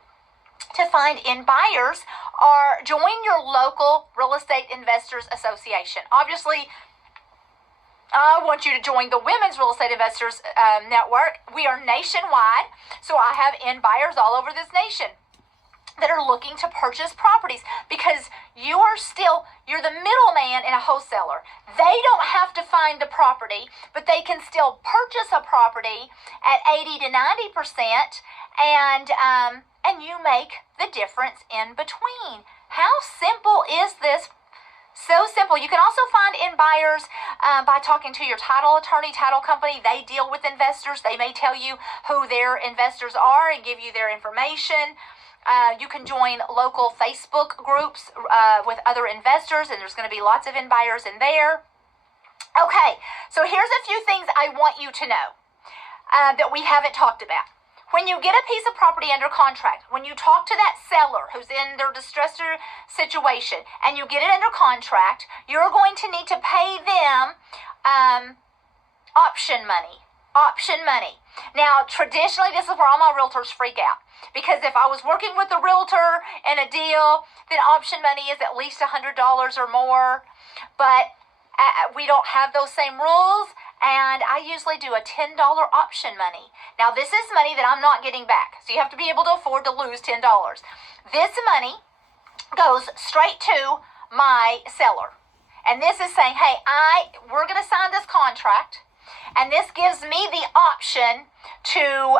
to find end buyers are join your local real estate investors association. Obviously, I want you to join the Women's Real Estate Investors Network. We are nationwide, so I have end buyers all over this nation that are looking to purchase properties, because you're the middleman in a wholesaler. They don't have to find the property, but they can still purchase a property at 80 to 90%, and you make the difference in between. How simple is this? So simple. You can also find end buyers by talking to your title attorney, title company. They deal with investors. They may tell you who their investors are and give you their information. You can join local Facebook groups with other investors, and there's going to be lots of end buyers in there. Okay, so here's a few things I want you to know that we haven't talked about. When you get a piece of property under contract, when you talk to that seller who's in their distressed situation and you get it under contract, you're going to need to pay them option money. Option money. Now, traditionally, this is where all my realtors freak out. Because if I was working with a realtor in a deal, then option money is at least $100 or more. But we don't have those same rules, and I usually do a $10 option money. Now, this is money that I'm not getting back, so you have to be able to afford to lose $10. This money goes straight to my seller. And this is saying, hey, we're going to sign this contract, and this gives me the option to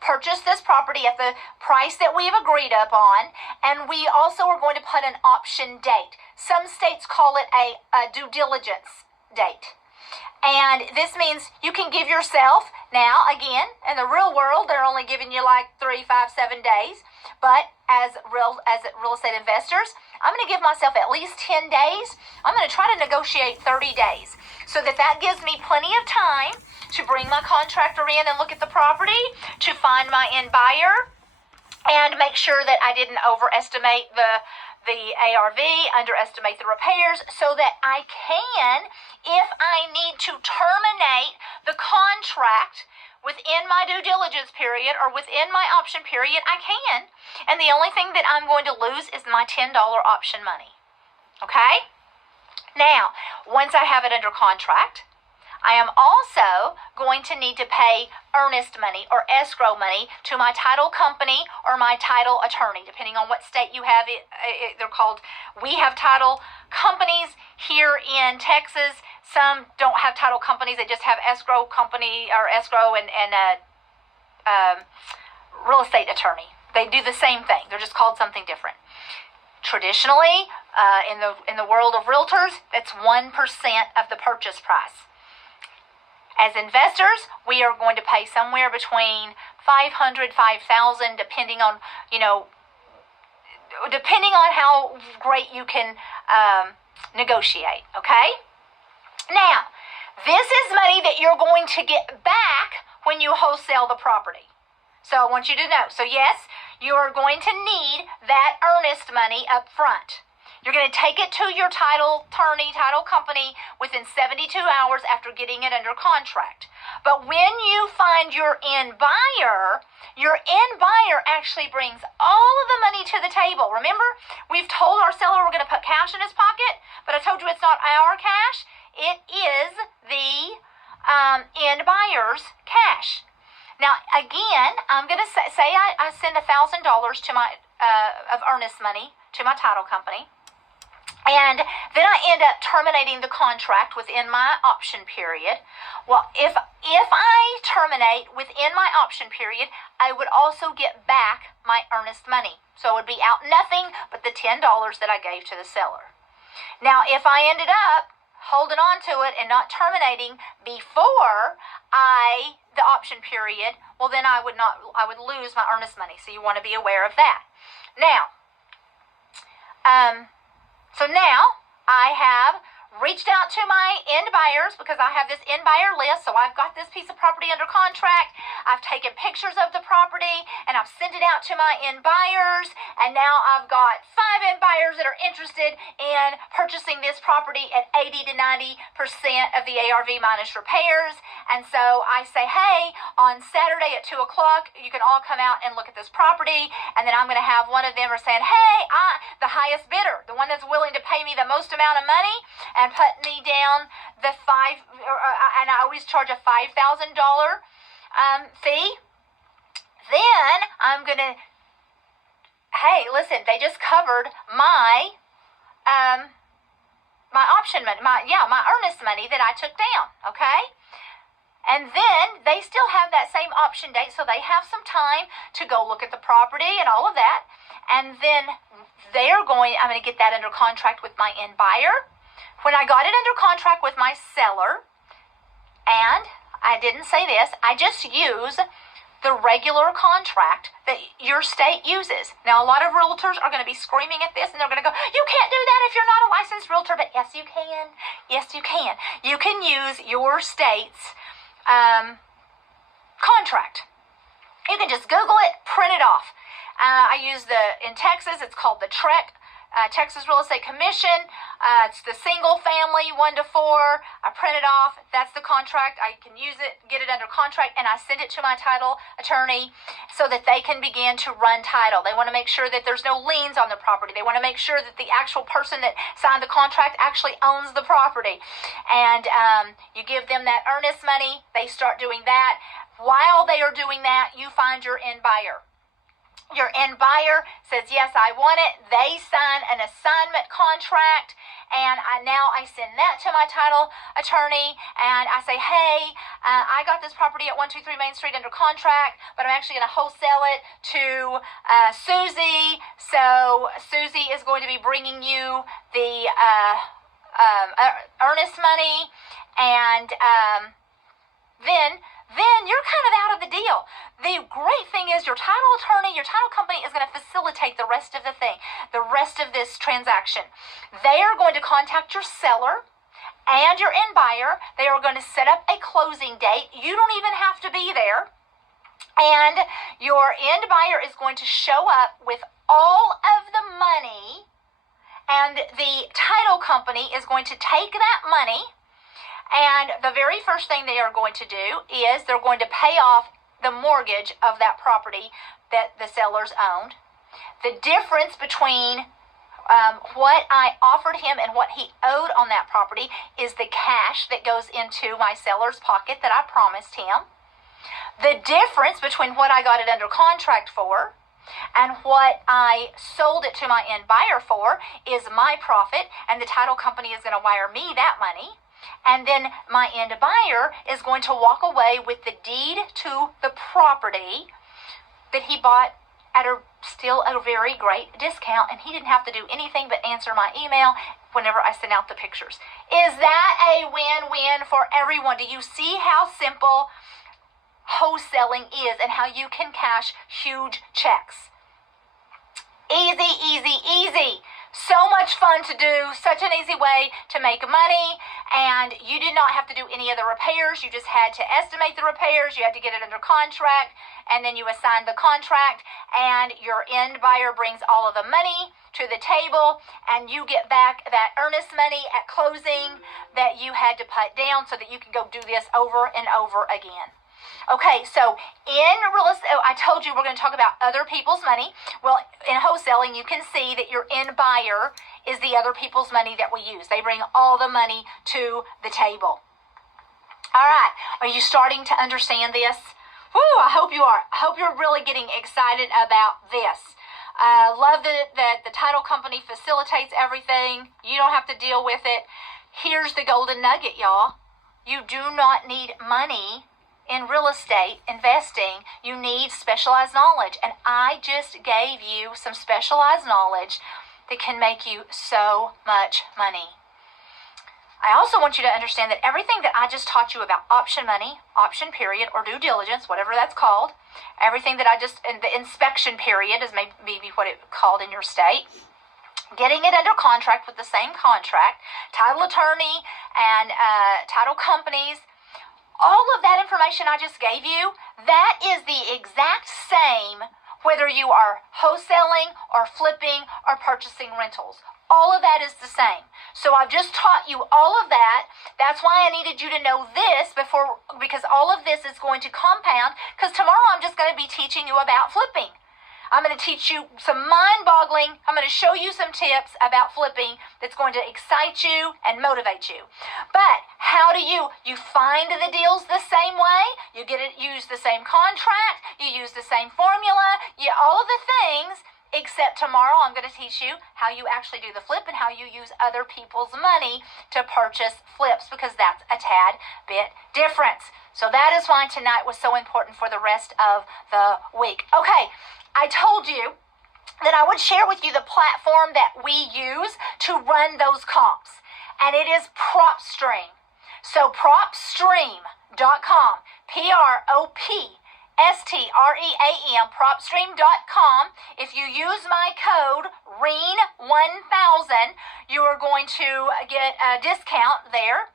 purchase this property at the price that we've agreed upon, and we also are going to put an option date. Some states call it a due diligence date. And this means you can give yourself, now again, in the real world, they're only giving you like 3, 5, 7 days. But as real estate investors, I'm going to give myself at least 10 days. I'm going to try to negotiate 30 days so that gives me plenty of time to bring my contractor in and look at the property, to find my end buyer, and make sure that I didn't overestimate the ARV, underestimate the repairs, so that I can, if I need to terminate the contract within my due diligence period or within my option period, I can. And the only thing that I'm going to lose is my $10 option money. Okay? Now, once I have it under contract, I am also going to need to pay earnest money or escrow money to my title company or my title attorney, depending on what state you have. They're called, we have title companies here in Texas. Some don't have title companies. They just have escrow company or escrow and real estate attorney. They do the same thing. They're just called something different. Traditionally, in the world of realtors, that's 1% of the purchase price. As investors, we are going to pay somewhere between $500, $5,000, depending on how great you can negotiate. Okay. Now, this is money that you're going to get back when you wholesale the property. So I want you to know. So yes, you are going to need that earnest money up front. You're going to take it to your title attorney, title company within 72 hours after getting it under contract. But when you find your end buyer actually brings all of the money to the table. Remember, we've told our seller we're going to put cash in his pocket, but I told you it's not our cash. It is the end buyer's cash. Now, again, I'm going to say I send $1,000 to my of earnest money to my title company. And then I end up terminating the contract within my option period. Well, if I terminate within my option period, I would also get back my earnest money. So it would be out nothing but the $10 that I gave to the seller. Now, if I ended up holding on to it and not terminating before the option period, well, then I would lose my earnest money. So you want to be aware of that. Now, so now I have reached out to my end buyers because I have this end buyer list. So I've got this piece of property under contract. I've taken pictures of the property and I've sent it out to my end buyers. And now I've got 5 end buyers that are interested in purchasing this property at 80 to 90% of the ARV minus repairs. And so I say, hey, on Saturday at 2 o'clock, you can all come out and look at this property. And then I'm going to have one of them are saying, hey, the highest bidder, the one that's willing to pay me the most amount of money, and put me down the and I always charge a $5,000 fee. Then I'm gonna, hey, listen, they just covered my my option money, my earnest money that I took down. Okay. And then they still have that same option date, so they have some time to go look at the property and all of that. And then I'm going to get that under contract with my end buyer. When I got it under contract with my seller, and I didn't say this, I just use the regular contract that your state uses. Now, a lot of realtors are going to be screaming at this, and they're going to go, you can't do that if you're not a licensed realtor. But yes, you can. Yes, you can. You can use your state's contract. You can just Google it, print it off. In Texas, it's called the TREC, Texas Real Estate Commission. It's the single family 1 to 4. I print it off. That's the contract. I can use it, get it under contract, and I send it to my title attorney so that they can begin to run title. They want to make sure that there's no liens on the property. They want to make sure that the actual person that signed the contract actually owns the property. And you give them that earnest money. They start doing that. While they are doing that, you find your end buyer. Your end buyer says, yes, I want it. They sign an assignment contract, and now I send that to my title attorney, and I say, hey, I got this property at 123 Main Street under contract, but I'm actually going to wholesale it to Susie. So Susie is going to be bringing you the earnest money, and then you're kind of out of the deal. The great thing is your title attorney, your title company is going to facilitate the rest of the thing, the rest of this transaction. They are going to contact your seller and your end buyer. They are going to set up a closing date. You don't even have to be there. And your end buyer is going to show up with all of the money, and the title company is going to take that money. And the very first thing they are going to do is they're going to pay off the mortgage of that property that the sellers owned. The difference between what I offered him and what he owed on that property is the cash that goes into my seller's pocket that I promised him. The difference between what I got it under contract for and what I sold it to my end buyer for is my profit, and the title company is going to wire me that money. And then my end buyer is going to walk away with the deed to the property that he bought at still a very great discount, and he didn't have to do anything but answer my email whenever I sent out the pictures. Is that a win-win for everyone? Do you see how simple wholesaling is and how you can cash huge checks? Easy, easy, easy. So much fun to do, such an easy way to make money, and you did not have to do any of the repairs. You just had to estimate the repairs, you had to get it under contract, and then you assign the contract, and your end buyer brings all of the money to the table, and you get back that earnest money at closing that you had to put down so that you can go do this over and over again. Okay, so in real estate, I told you we're going to talk about other people's money. Well, in wholesaling, you can see that your end buyer is the other people's money that we use. They bring all the money to the table. All right, are you starting to understand this? Woo, I hope you are. I hope you're really getting excited about this. Love that the title company facilitates everything. You don't have to deal with it. Here's the golden nugget, y'all. You do not need money in real estate investing. You need specialized knowledge, and I just gave you some specialized knowledge that can make you so much money. I also want you to understand that everything that I just taught you about option money, option period, or due diligence, whatever that's called, everything that the inspection period is maybe what it's called in your state. getting it under contract with the same contract, title attorney, and title companies. All of that information I just gave you, that is the exact same whether you are wholesaling or flipping or purchasing rentals. All of that is the same. So I've just taught you all of that. That's why I needed you to know this before, because all of this is going to compound, because tomorrow I'm just going to be teaching you about flipping. I'm going to teach you some mind-boggling, I'm going to show you some tips about flipping that's going to excite you and motivate you. But how do you find the deals the same way? You use the same contract, you use the same formula, all of the things, except tomorrow I'm going to teach you how you actually do the flip and how you use other people's money to purchase flips, because that's a tad bit different. So that is why tonight was so important for the rest of the week. Okay, I told you that I would share with you the platform that we use to run those comps, and it is PropStream. So PropStream.com, PropStream, PropStream.com. If you use my code REEN1000, you are going to get a discount there.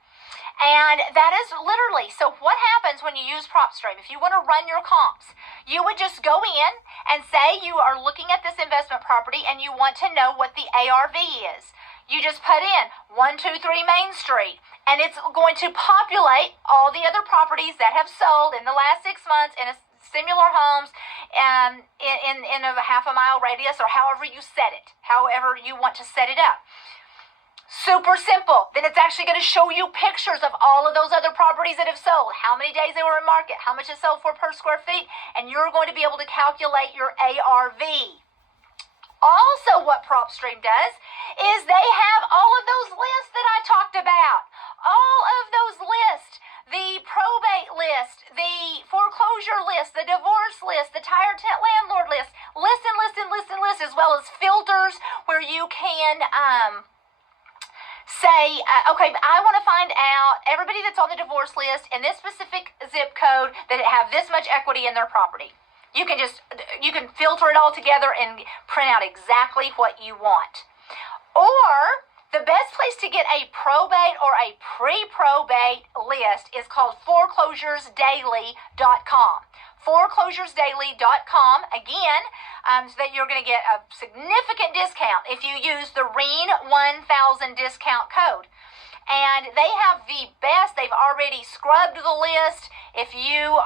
And that is literally, so what happens when you use PropStream? If you want to run your comps, you would just go in and say you are looking at this investment property and you want to know what the ARV is. You just put in 123 Main Street, and it's going to populate all the other properties that have sold in the last 6 months in a similar homes in a half a mile radius, or however you set it, however you want to set it up. Super simple. Then it's actually going to show you pictures of all of those other properties that have sold, how many days they were in market, how much it sold for per square feet, and you're going to be able to calculate your ARV. Also, what PropStream does is they have all of those lists that I talked about. All of those lists, the probate list, the foreclosure list, the divorce list, the tire tent landlord list, list, as well as filters where you can say, okay, I want to find out everybody that's on the divorce list in this specific zip code that have this much equity in their property. You can filter it all together and print out exactly what you want. Or the best place to get a probate or a pre-probate list is called foreclosuresdaily.com. Foreclosuresdaily.com, again, so that you're going to get a significant discount if you use the REEN1000 discount code. And they have the best. They've already scrubbed the list. If you,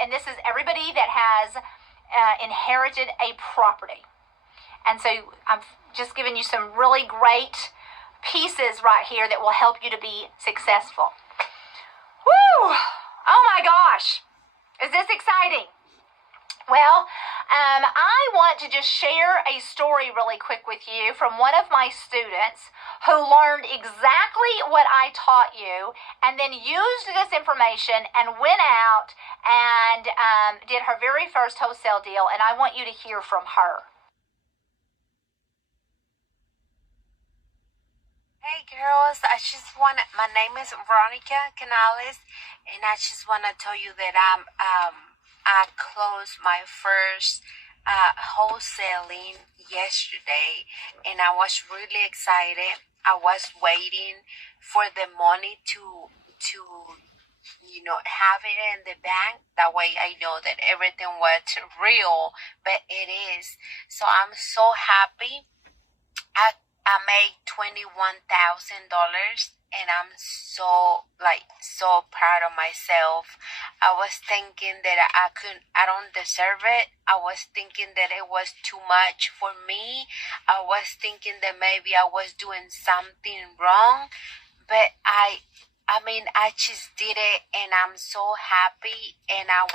and this is everybody that has inherited a property. And so I'm just giving you some really great pieces right here that will help you to be successful. Woo! Oh my gosh! Is this exciting? Well, I want to just share a story really quick with you from one of my students who learned exactly what I taught you and then used this information and went out and did her very first wholesale deal, and I want you to hear from her. Hey girls, my name is Veronica Canales, and I just want to tell you that I closed my first wholesaling yesterday, and I was really excited. I was waiting for the money to have it in the bank. That way I know that everything was real, but it is. So I'm so happy. I made $21,000, and I'm so proud of myself. I was thinking that I don't deserve it. I was thinking that it was too much for me. I was thinking that maybe I was doing something wrong, but I just did it, and I'm so happy. And I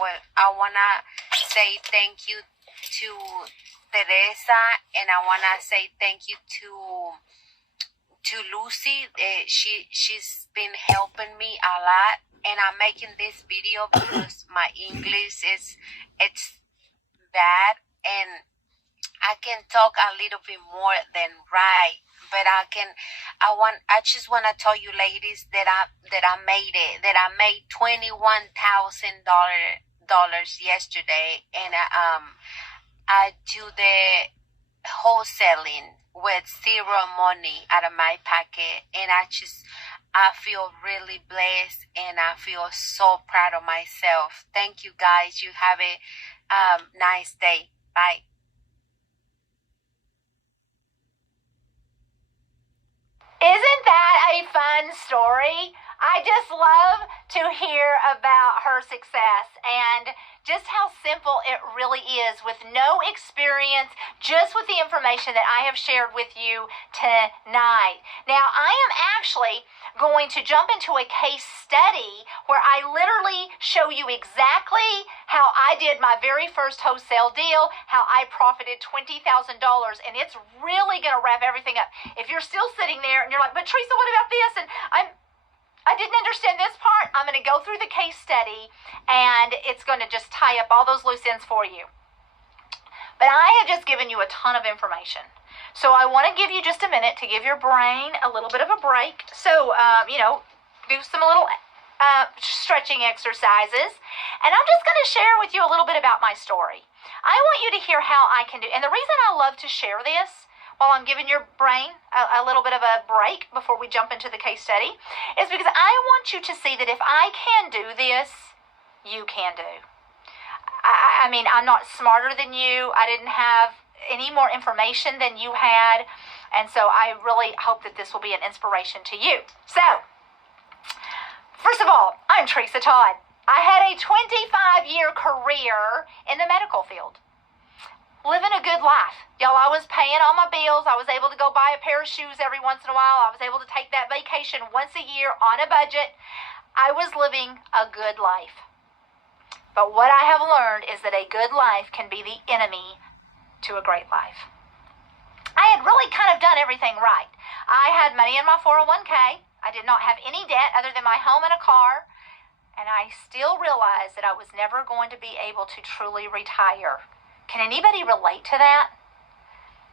wanna say thank you to Teresa, and I wanna say thank you to Lucy. She's been helping me a lot, and I'm making this video because my English it's bad, and I can talk a little bit more than right, but I just want to tell you ladies that I made it, that I made $21,000 yesterday, and I do the wholesaling with zero money out of my pocket, and I feel really blessed, and I feel so proud of myself. Thank you guys. You have a nice day. Bye. Isn't that a fun story? I just love to hear about her success and just how simple it really is with no experience, just with the information that I have shared with you tonight. Now, I am actually going to jump into a case study where I literally show you exactly how I did my very first wholesale deal, how I profited $20,000, and it's really going to wrap everything up. If you're still sitting there and you're like, but Teresa, what about this? And I didn't understand this part. I'm going to go through the case study, and it's going to just tie up all those loose ends for you. But I have just given you a ton of information. So I want to give you just a minute to give your brain a little bit of a break. So, do some little stretching exercises. And I'm just going to share with you a little bit about my story. I want you to hear how I can do. And the reason I love to share this while I'm giving your brain a little bit of a break before we jump into the case study is because I want you to see that if I can do this, you can do. I mean, I'm not smarter than you. I didn't have any more information than you had. And so I really hope that this will be an inspiration to you. So, first of all, I'm Teresa Todd. I had a 25-year career in the medical field. Living a good life. Y'all, I was paying all my bills. I was able to go buy a pair of shoes every once in a while. I was able to take that vacation once a year on a budget. I was living a good life. But what I have learned is that a good life can be the enemy to a great life. I had really kind of done everything right. I had money in my 401k. I did not have any debt other than my home and a car. And I still realized that I was never going to be able to truly retire. Can anybody relate to that?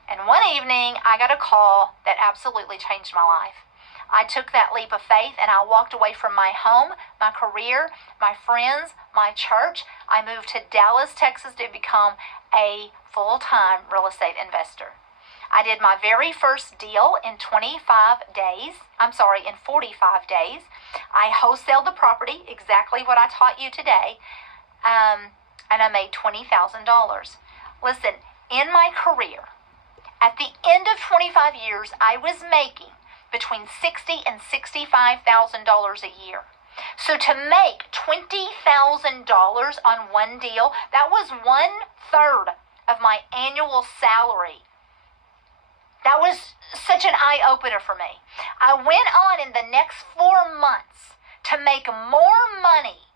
And one evening, I got a call that absolutely changed my life. I took that leap of faith and I walked away from my home, my career, my friends, my church. I moved to Dallas, Texas to become a full-time real estate investor. I did my very first deal in 45 days. I wholesaled the property, exactly what I taught you today. And I made $20,000. Listen, in my career, at the end of 25 years, I was making between $60,000 and $65,000 a year. So to make $20,000 on one deal, that was 1/3 of my annual salary. That was such an eye-opener for me. I went on in the next 4 months to make more money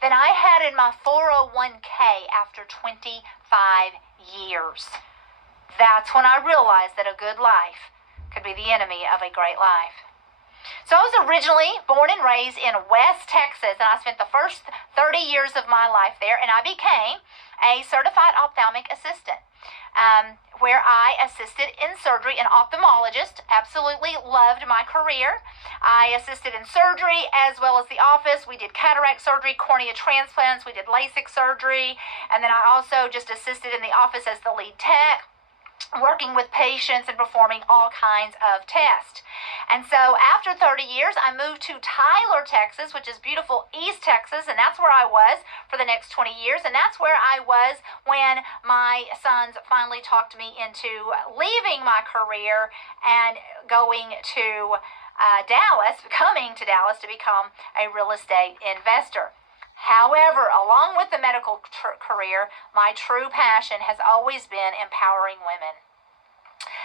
than I had in my 401k after 25 years. That's when I realized that a good life could be the enemy of a great life. So I was originally born and raised in West Texas, and I spent the first 30 years of my life there, and I became a certified ophthalmic assistant, where I assisted in surgery, an ophthalmologist. Absolutely loved my career. I assisted in surgery as well as the office. We did cataract surgery, cornea transplants, we did LASIK surgery, and then I also just assisted in the office as the lead tech, working with patients and performing all kinds of tests. And so after 30 years, I moved to Tyler, Texas, which is beautiful East Texas, and that's where I was for the next 20 years, and that's where I was when my sons finally talked me into leaving my career and going to coming to Dallas to become a real estate investor. However, along with the medical career, my true passion has always been empowering women.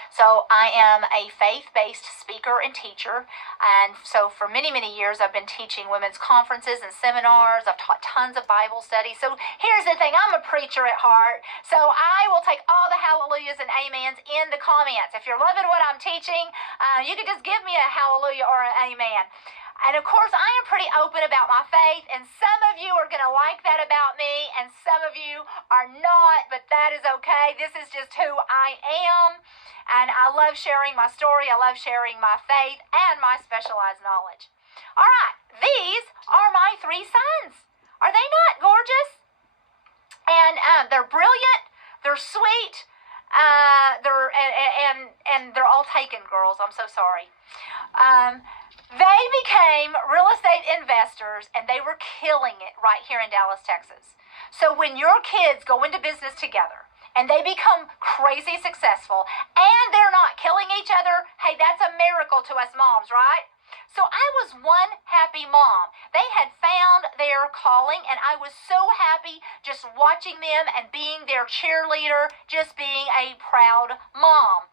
So I am a faith-based speaker and teacher, and so for many, many years I've been teaching women's conferences and seminars. I've taught tons of Bible studies. So here's the thing, I'm a preacher at heart, so I will take all the hallelujahs and amens in the comments. If you're loving what I'm teaching, you can just give me a hallelujah or an amen. And of course, I am pretty open about my faith, and some of you are going to like that about me, and some of you are not, but that is okay. This is just who I am, and I love sharing my story. I love sharing my faith and my specialized knowledge. All right, these are my 3 sons. Are they not gorgeous? And they're brilliant, they're sweet, They're all taken, girls. I'm so sorry. They became real estate investors, and they were killing it right here in Dallas, Texas. So when your kids go into business together and they become crazy successful and they're not killing each other, hey, that's a miracle to us moms, right? So I was one happy mom. They had found their calling, and I was so happy just watching them and being their cheerleader, just being a proud mom.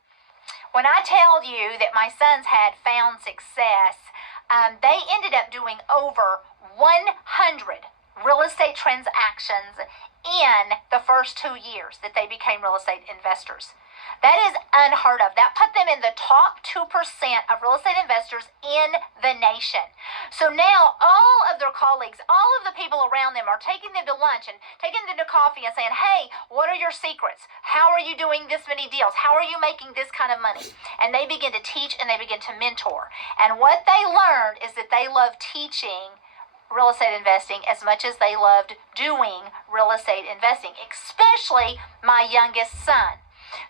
When I tell you that my sons had found success, they ended up doing over 100 real estate transactions in the first 2 years that they became real estate investors. That is unheard of. That put them in the top 2% of real estate investors in the nation. So now all of their colleagues, all of the people around them are taking them to lunch and taking them to coffee and saying, hey, what are your secrets? How are you doing this many deals? How are you making this kind of money? And they begin to teach and they begin to mentor. And what they learned is that they love teaching real estate investing as much as they loved doing real estate investing, especially my youngest son.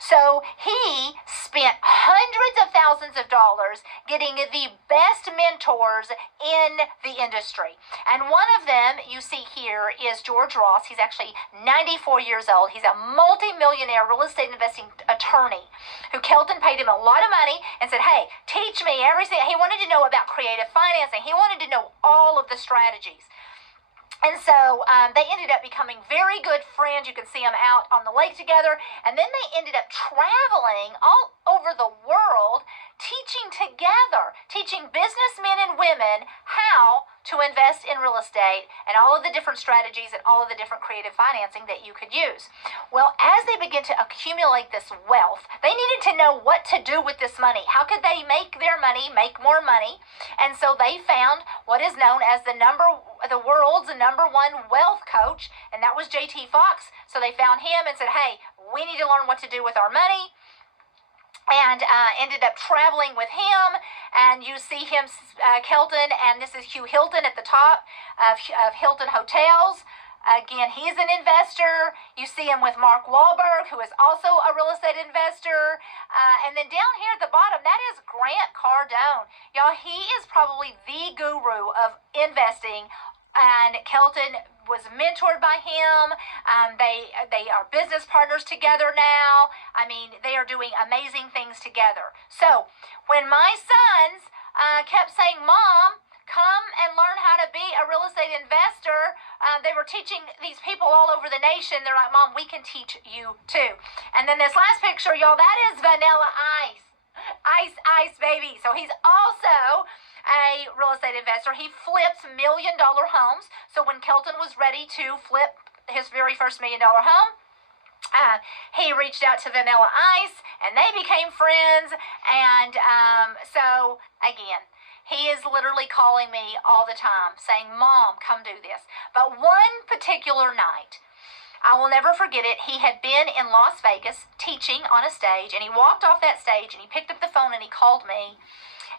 So he spent hundreds of thousands of dollars getting the best mentors in the industry. And one of them you see here is George Ross. He's actually 94 years old. He's a multi-millionaire real estate investing attorney who Kelton paid him a lot of money and said, hey, teach me everything. He wanted to know about creative financing. He wanted to know all of the strategies. And so they ended up becoming very good friends. You can see them out on the lake together. And then they ended up traveling all over the world, teaching together, teaching businessmen and women how to invest in real estate and all of the different strategies and all of the different creative financing that you could use. Well, as they begin to accumulate this wealth, they needed to know what to do with this money. How could they make their money, make more money? And so they found what is known as the world's number one wealth coach, and that was JT Fox. So they found him and said, hey, we need to learn what to do with our money. And ended up traveling with him, and you see him, Kelton, and this is Hugh Hilton at the top of Hilton Hotels. Again, he's an investor. You see him with Mark Wahlberg, who is also a real estate investor. And then down here at the bottom, that is Grant Cardone. Y'all, he is probably the guru of investing, and Kelton was mentored by him. They are business partners together now. I mean, they are doing amazing things together. So when my sons kept saying, Mom, come and learn how to be a real estate investor, they were teaching these people all over the nation. They're like, Mom, we can teach you too. And then this last picture, y'all, that is Vanilla Ice. Ice, baby. So he's also a real estate investor. He flips $1 million homes. So when Kelton was ready to flip his very first $1 million home, he reached out to Vanilla Ice and they became friends. And so again, he is literally calling me all the time saying, Mom, come do this. But one particular night, I will never forget it. He had been in Las Vegas teaching on a stage, and he walked off that stage and he picked up the phone and he called me.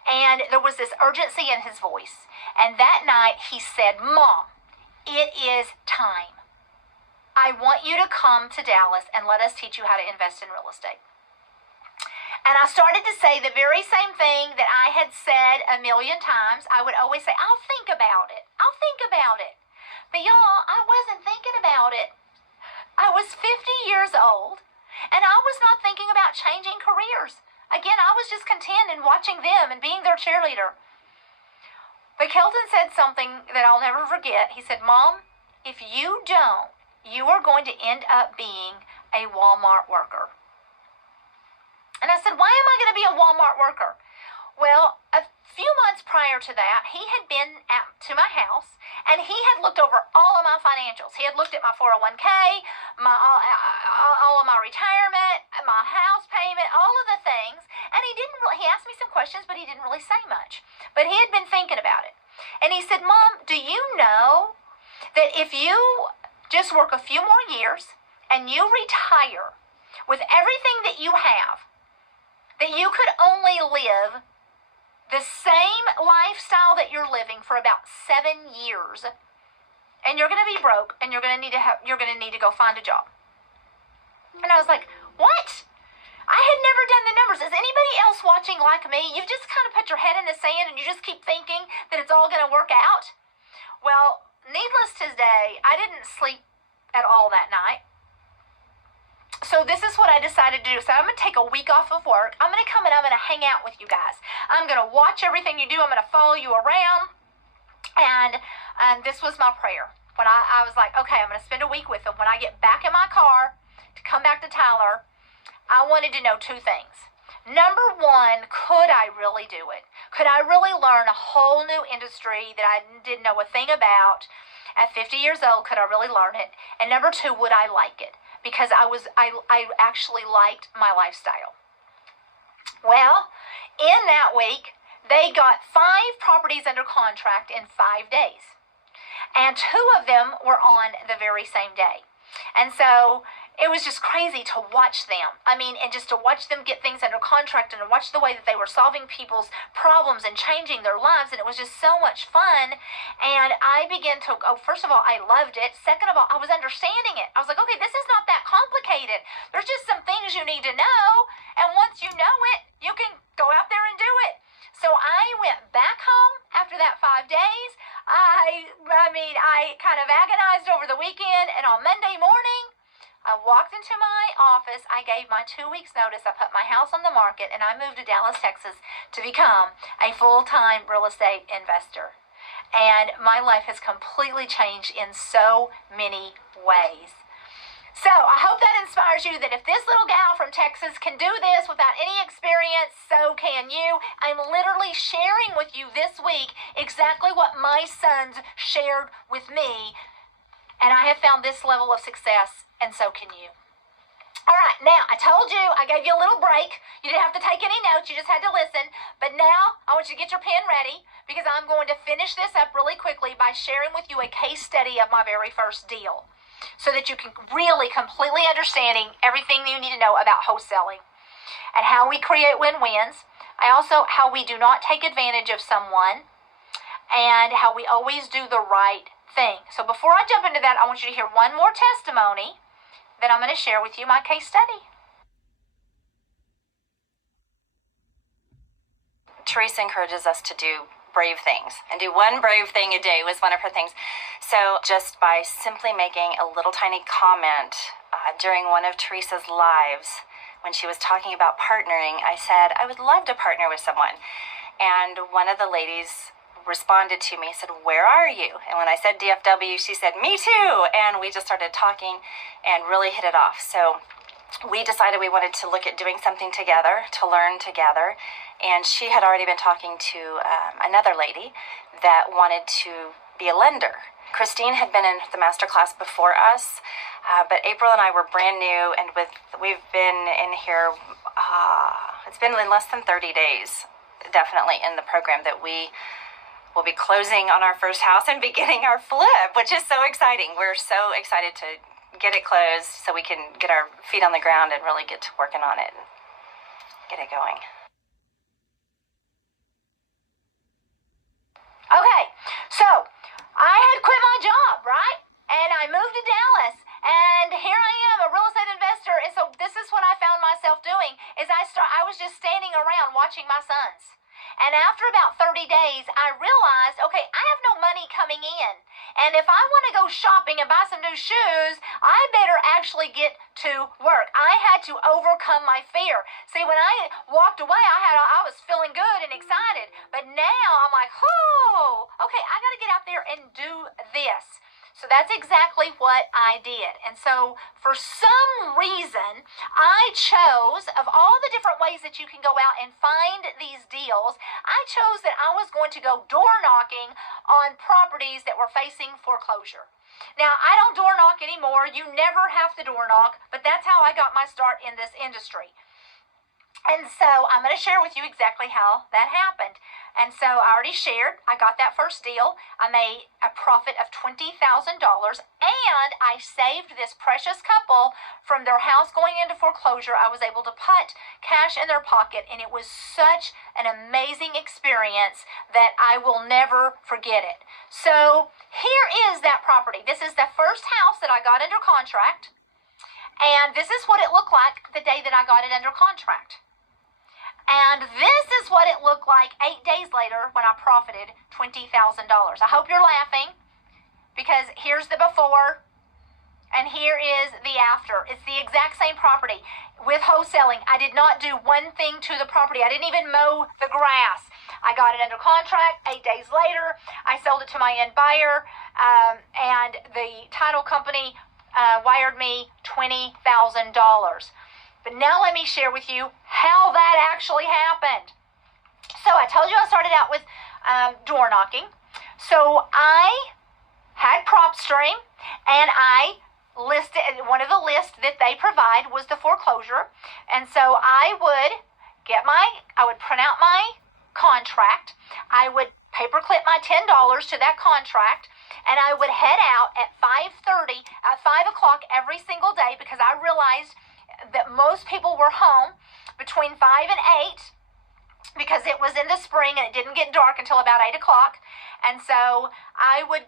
And there was this urgency in his voice. And that night he said, Mom, it is time. I want you to come to Dallas and let us teach you how to invest in real estate. And I started to say the very same thing that I had said a million times. I would always say, I'll think about it. I'll think about it. But y'all, I wasn't thinking about it. I was 50 years old, and I was not thinking about changing careers. Again, I was just content in watching them and being their cheerleader. But Kelton said something that I'll never forget. He said, Mom, if you don't, you are going to end up being a Walmart worker. And I said, why am I going to be a Walmart worker? Well, a few months prior to that, he had been to my house, and he had looked over all of my financials. He had looked at my 401k, all of my retirement, my house payment, all of the things, and he asked me some questions, but he didn't really say much. But he had been thinking about it. And he said, Mom, do you know that if you just work a few more years and you retire with everything that you have, that you could only live the same lifestyle that you're living for about 7 years, and you're going to be broke, and you're going to need to go find a job. And I was like, what? like me? You've just kind of put your head in the sand and you just keep thinking that it's all going to work out? Well, needless to say, I didn't sleep at all that night. So this is what I decided to do. So I'm going to take a week off of work. I'm going to come and I'm going to hang out with you guys. I'm going to watch everything you do. I'm going to follow you around. And this was my prayer. When I was like, okay, I'm going to spend a week with them. When I get back in my car to come back to Tyler, I wanted to know two things. Number one, could I really do it? Could I really learn a whole new industry that I didn't know a thing about? At 50 years old, could I really learn it? And number two, would I like it? Because I actually liked my lifestyle. Well, in that week, they got 5 properties under contract in 5 days. And 2 of them were on the very same day. And so it was just crazy to watch them. I mean, and just to watch them get things under contract and to watch the way that they were solving people's problems and changing their lives. And it was just so much fun. And I began to, first of all, I loved it. Second of all, I was understanding it. I was like, okay, this is not that complicated. There's just some things you need to know. And once you know it, you can go out there and do it. So I went back home after that 5 days. I kind of agonized over the weekend. And on Monday morning, I walked into my office, I gave my 2 weeks notice, I put my house on the market, and I moved to Dallas, Texas to become a full-time real estate investor. And my life has completely changed in so many ways. So I hope that inspires you that if this little gal from Texas can do this without any experience, so can you. I'm literally sharing with you this week exactly what my sons shared with me. And I have found this level of success, and so can you. All right, now, I told you, I gave you a little break. You didn't have to take any notes, you just had to listen. But now, I want you to get your pen ready, because I'm going to finish this up really quickly by sharing with you a case study of my very first deal, so that you can really completely understanding everything you need to know about wholesaling, and how we create win-wins. How we do not take advantage of someone, and how we always do the right thing. So before I jump into that, I want you to hear one more testimony, then I'm going to share with you my case study. Teresa encourages us to do brave things, and do one brave thing a day was one of her things. So just by simply making a little tiny comment during one of Teresa's lives, when she was talking about partnering, I said, I would love to partner with someone. And one of the ladies responded to me, said, where are you? And when I said DFW, she said, me too. And we just started talking and really hit it off. So we decided we wanted to look at doing something together, to learn together. And she had already been talking to another lady that wanted to be a lender. Christine had been in the masterclass before us, but April and I were brand new, and we've been in here, it's been in less than 30 days, definitely, in the program that we will be closing on our first house and beginning our flip, which is so exciting. We're so excited to get it closed so we can get our feet on the ground and really get to working on it and get it going. Okay, so I had quit my job, right? And I moved to Dallas, and here I am, a real estate investor. And so this is what I found myself doing, is I was just standing around watching my sons. And after about 30 days, I realized, okay, I have no money coming in. And if I want to go shopping and buy some new shoes, I better actually get to work. I had to overcome my fear. See, when I walked away, I was feeling good and excited. But now I'm like, oh, okay, I got to get out there and do this. So that's exactly what I did. And so for some reason, I chose, of all the different ways that you can go out and find these deals, I chose that I was going to go door knocking on properties that were facing foreclosure. Now, I don't door knock anymore. You never have to door knock, but that's how I got my start in this industry. And so I'm going to share with you exactly how that happened. And so I already shared, I got that first deal. I made a profit of $20,000, and I saved this precious couple from their house going into foreclosure. I was able to put cash in their pocket, and it was such an amazing experience that I will never forget it. So here is that property. This is the first house that I got under contract, and this is what it looked like the day that I got it under contract. And this is what it looked like 8 days later when I profited $20,000. I hope you're laughing, because here's the before and here is the after. It's the exact same property. With wholesaling, I did not do one thing to the property. I didn't even mow the grass. I got it under contract. 8 days later, I sold it to my end buyer, and the title company wired me $20,000. But now let me share with you how that actually happened. So I told you I started out with door knocking. So I had PropStream, and I listed, one of the lists that they provide was the foreclosure. And so I would print out my contract. I would paperclip my $10 to that contract, and I would head out at 5:30, at 5 o'clock every single day, because I realized that most people were home between 5 and 8, because it was in the spring and it didn't get dark until about 8 o'clock. And so I would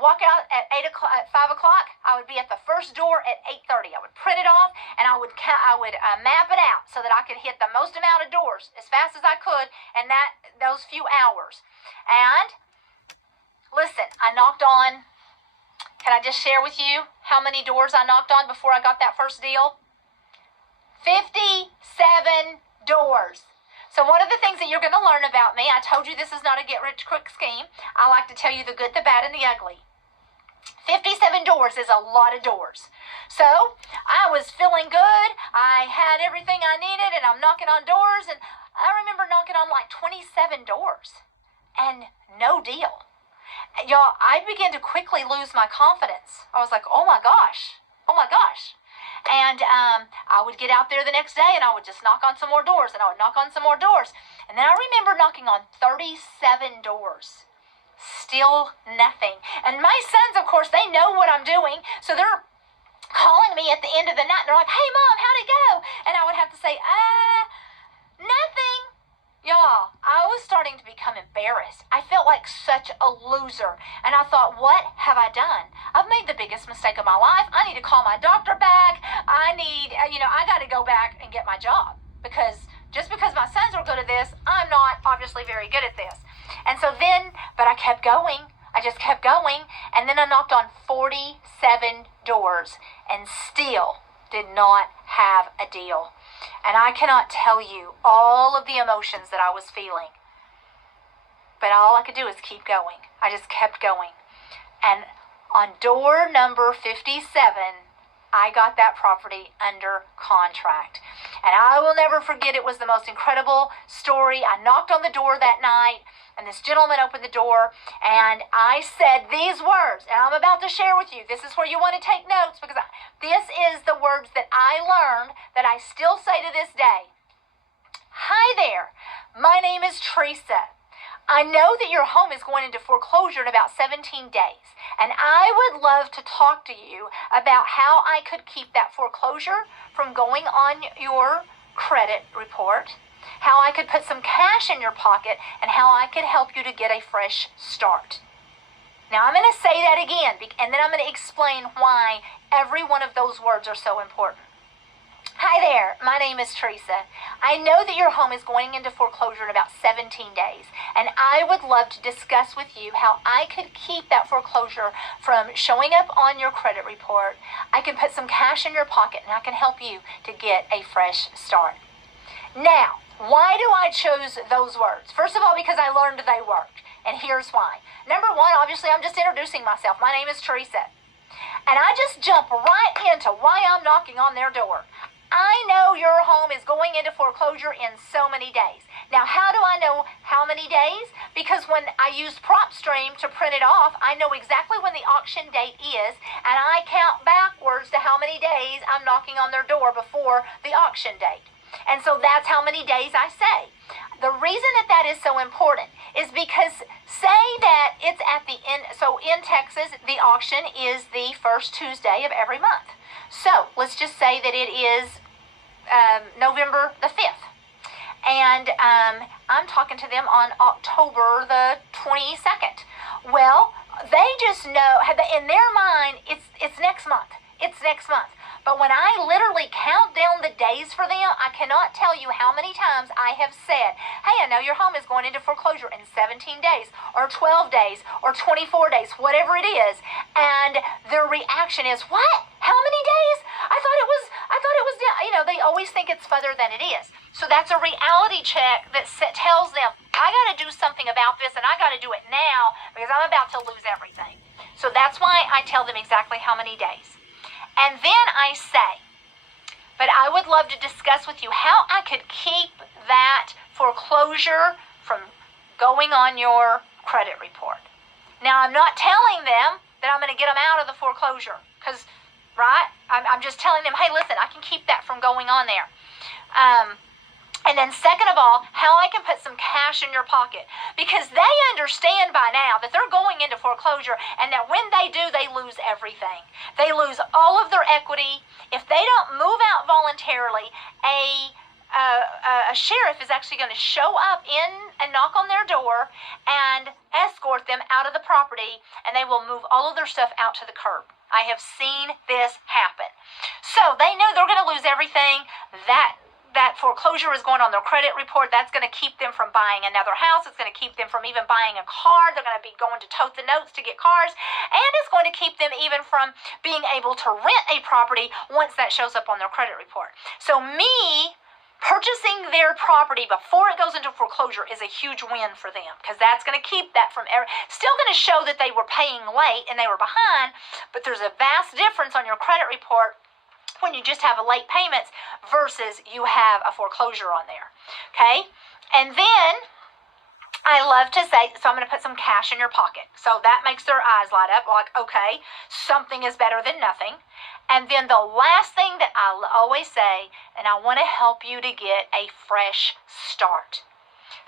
walk out at 8 o'clock, at 5 o'clock. I would be at the first door at 8:30. I would print it off, and I would map it out so that I could hit the most amount of doors as fast as I could in those few hours. And listen, I knocked on. Can I just share with you how many doors I knocked on before I got that first deal? 57 doors. So one of the things that you're going to learn about me, I told you this is not a get-rich-quick scheme. I like to tell you the good, the bad, and the ugly. 57 doors is a lot of doors. So I was feeling good. I had everything I needed, and I'm knocking on doors. And I remember knocking on like 27 doors and no deal. Y'all, I began to quickly lose my confidence. I was like, oh my gosh. And I would get out there the next day, and I would just knock on some more doors, and I would knock on some more doors. And then I remember knocking on 37 doors. Still nothing. And my sons, of course, they know what I'm doing, so they're calling me at the end of the night. They're like, hey, Mom, how'd it go? And I would have to say, nothing. Y'all, I was starting to become embarrassed. I felt like such a loser. And I thought, what have I done? I've made the biggest mistake of my life. I need to call my doctor back. I got to go back and get my job. Because just because my sons are good at this, I'm not obviously very good at this. And so but I kept going. I just kept going. And then I knocked on 47 doors and still did not have a deal. And I cannot tell you all of the emotions that I was feeling. But all I could do is keep going. I just kept going. And on door number 57, I got that property under contract. And I will never forget, it was the most incredible story. I knocked on the door that night, and this gentleman opened the door, and I said these words, and I'm about to share with you. This is where you want to take notes, because this is the words that I learned that I still say to this day. Hi there, my name is Teresa. I know that your home is going into foreclosure in about 17 days, and I would love to talk to you about how I could keep that foreclosure from going on your credit report, how I could put some cash in your pocket, and how I could help you to get a fresh start. Now, I'm going to say that again, and then I'm going to explain why every one of those words are so important. Hi there, my name is Teresa. I know that your home is going into foreclosure in about 17 days, and I would love to discuss with you how I could keep that foreclosure from showing up on your credit report. I can put some cash in your pocket, and I can help you to get a fresh start. Now, why do I choose those words? First of all, because I learned they worked, and here's why. Number one, obviously, I'm just introducing myself. My name is Teresa, and I just jump right into why I'm knocking on their door. I know your home is going into foreclosure in so many days. Now, how do I know how many days? Because when I use PropStream to print it off, I know exactly when the auction date is, and I count backwards to how many days I'm knocking on their door before the auction date. And so that's how many days I say. The reason that is so important is because say that it's at the end, so in Texas, the auction is the first Tuesday of every month. So let's just say that it is November the 5th. And I'm talking to them on October the 22nd. Well, they just know, in their mind, it's next month. It's next month. But when I literally count down the days for them, I cannot tell you how many times I have said, hey, I know your home is going into foreclosure in 17 days or 12 days or 24 days, whatever it is. And their reaction is, what? How many days? I thought it was they always think it's further than it is. So that's a reality check that tells them, I got to do something about this, and I got to do it now because I'm about to lose everything. So that's why I tell them exactly how many days. And then I say, but I would love to discuss with you how I could keep that foreclosure from going on your credit report. Now, I'm not telling them that I'm going to get them out of the foreclosure because, right? I'm just telling them, hey, listen, I can keep that from going on there. And then second of all, how I can put some cash in your pocket. Because they understand by now that they're going into foreclosure and that when they do, they lose everything. They lose all of their equity. If they don't move out voluntarily, a sheriff is actually going to show up in and knock on their door and escort them out of the property, and they will move all of their stuff out to the curb. I have seen this happen. So they know they're going to lose everything. That foreclosure is going on their credit report. That's going to keep them from buying another house. It's going to keep them from even buying a car. They're going to be going to tote the notes to get cars. And it's going to keep them even from being able to rent a property once that shows up on their credit report. So me purchasing their property before it goes into foreclosure is a huge win for them because that's going to keep that from still going to show that they were paying late and they were behind, but there's a vast difference on your credit report when you just have a late payments versus you have a foreclosure on there. Okay? And then I love to say, so I'm going to put some cash in your pocket. So that makes their eyes light up like, okay, something is better than nothing. And then the last thing that I always say, and I want to help you to get a fresh start.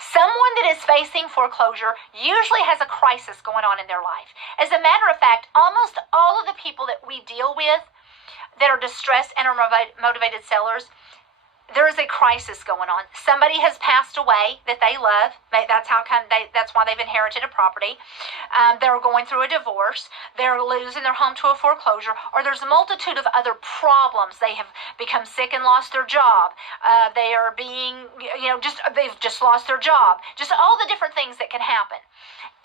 Someone that is facing foreclosure usually has a crisis going on in their life. As a matter of fact, almost all of the people that we deal with that are distressed and are motivated sellers, there is a crisis going on. Somebody has passed away that they love. That's why they've inherited a property. They're going through a divorce. They're losing their home to a foreclosure, or there's a multitude of other problems. They have become sick and lost their job. They are being, they've just lost their job. Just all the different things that can happen.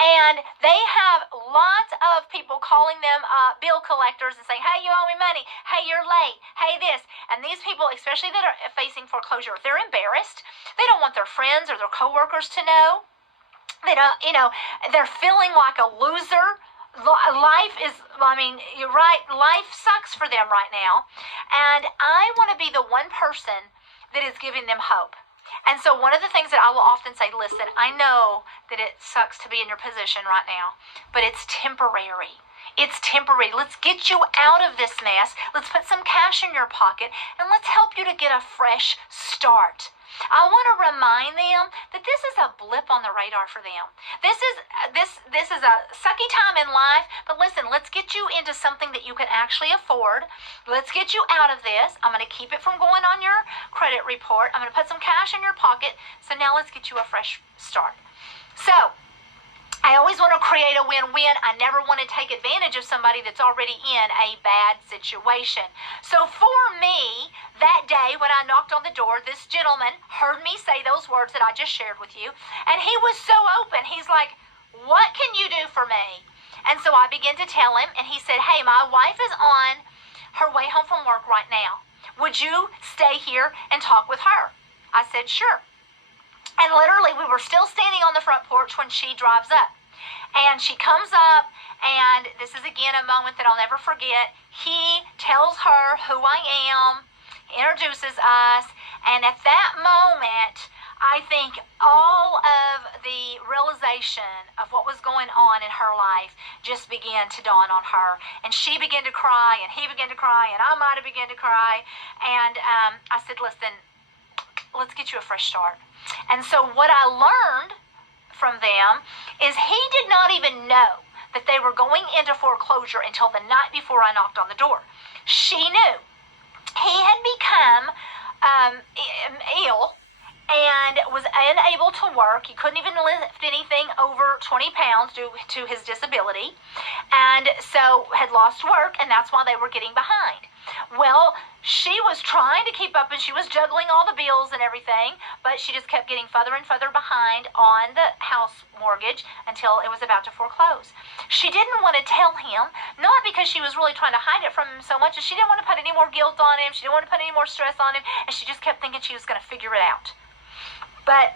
And they have lots of people calling them bill collectors and saying, hey, you owe me money. Hey, you're late. Hey, this. And these people, especially that are facing foreclosure, they're embarrassed. They don't want their friends or their coworkers to know. They don't, they're feeling like a loser. Life is, you're right, life sucks for them right now. And I want to be the one person that is giving them hope. And so one of the things that I will often say, listen, I know that it sucks to be in your position right now, but it's temporary. It's temporary. Let's get you out of this mess. Let's put some cash in your pocket, and let's help you to get a fresh start. I want to remind them that this is a blip on the radar for them. This is a sucky time in life, but listen, let's get you into something that you can actually afford. Let's get you out of this. I'm going to keep it from going on your credit report. I'm going to put some cash in your pocket. So now let's get you a fresh start. So I always want to create a win-win. I never want to take advantage of somebody that's already in a bad situation. So for me, that day when I knocked on the door, this gentleman heard me say those words that I just shared with you, and he was so open. He's like, what can you do for me? And so I began to tell him, and he said, hey, my wife is on her way home from work right now. Would you stay here and talk with her? I said, sure. And literally, we were still standing on the front porch when she drives up. And she comes up, and this is, again, a moment that I'll never forget. He tells her who I am, introduces us, and at that moment, I think all of the realization of what was going on in her life just began to dawn on her. And she began to cry, and he began to cry, and I might have begun to cry. And I said, listen, let's get you a fresh start. And so what I learned from them is he did not even know that they were going into foreclosure until the night before I knocked on the door. She knew. He had become ill, and was unable to work. He couldn't even lift anything over 20 pounds due to his disability, and so had lost work, and that's why they were getting behind. Well, she was trying to keep up, and she was juggling all the bills and everything, but she just kept getting further and further behind on the house mortgage until it was about to foreclose. She didn't want to tell him, not because she was really trying to hide it from him so much as she didn't want to put any more guilt on him, she didn't want to put any more stress on him, and she just kept thinking she was going to figure it out. But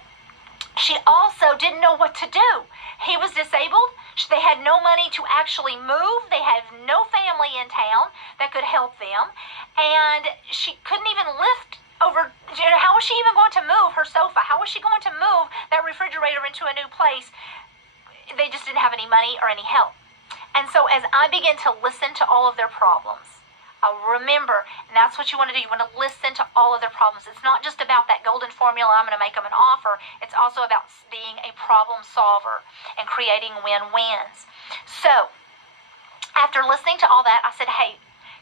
she also didn't know what to do. He was disabled. They had no money to actually move. They had no family in town that could help them. And she couldn't even lift over, how was she even going to move her sofa? How was she going to move that refrigerator into a new place? They just didn't have any money or any help. And so as I began to listen to all of their problems, remember, and that's what you want to do. You want to listen to all of their problems. It's not just about that golden formula, I'm going to make them an offer. It's also about being a problem solver and creating win-wins. So, after listening to all that, I said, hey,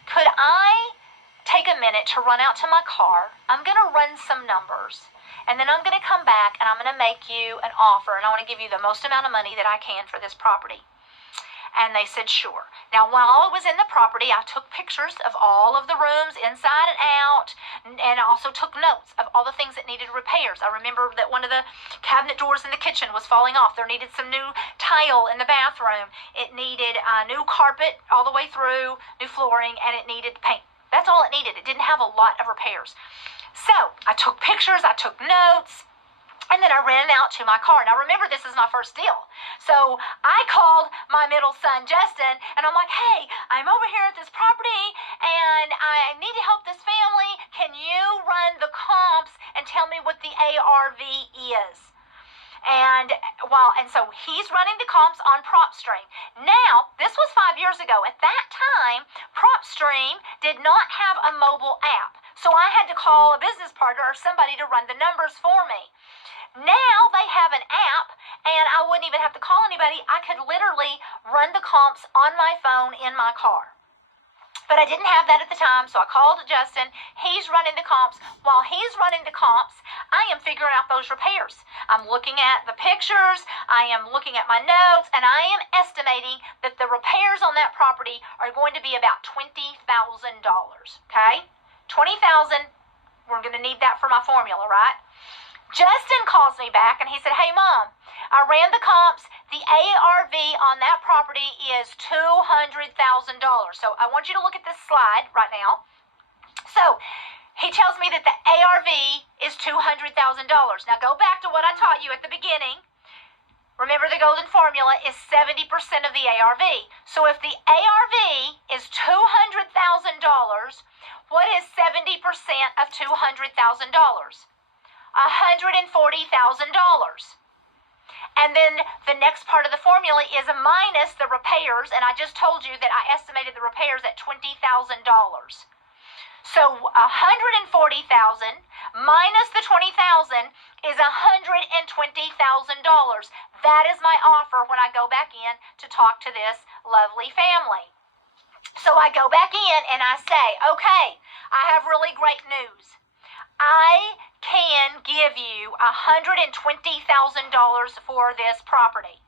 could I take a minute to run out to my car? I'm going to run some numbers, and then I'm going to come back, and I'm going to make you an offer, and I want to give you the most amount of money that I can for this property. And they said, sure. Now, while I was in the property, I took pictures of all of the rooms inside and out, and I also took notes of all the things that needed repairs. I remember that one of the cabinet doors in the kitchen was falling off. There needed some new tile in the bathroom. It needed new carpet all the way through, new flooring, and it needed paint. That's all it needed. It didn't have a lot of repairs. So, I took pictures, I took notes, and then I ran out to my car. Now, remember, this is my first deal. So I called my middle son, Justin, and I'm like, hey, I'm over here at this property, and I need to help this family. Can you run the comps and tell me what the ARV is? And so he's running the comps on PropStream. Now, this was 5 years ago. At that time, PropStream did not have a mobile app. So I had to call a business partner or somebody to run the numbers for me. Now they have an app, and I wouldn't even have to call anybody. I could literally run the comps on my phone in my car. But I didn't have that at the time, so I called Justin. He's running the comps. While he's running the comps, I am figuring out those repairs. I'm looking at the pictures, I am looking at my notes, and I am estimating that the repairs on that property are going to be about $20,000, okay? $20,000, we're going to need that for my formula, right? Justin calls me back and he said, hey, Mom, I ran the comps. The ARV on that property is $200,000. So I want you to look at this slide right now. So he tells me that the ARV is $200,000. Now go back to what I taught you at the beginning. Remember, the golden formula is 70% of the ARV. So if the ARV is $200,000, what is 70% of $200,000? $140,000. And then the next part of the formula is minus the repairs, and I just told you that I estimated the repairs at $20,000. So $140,000 minus the $20,000 is $120,000. That is my offer when I go back in to talk to this lovely family. So I go back in and I say, okay, I have really great news. I can give you $120,000 for this property.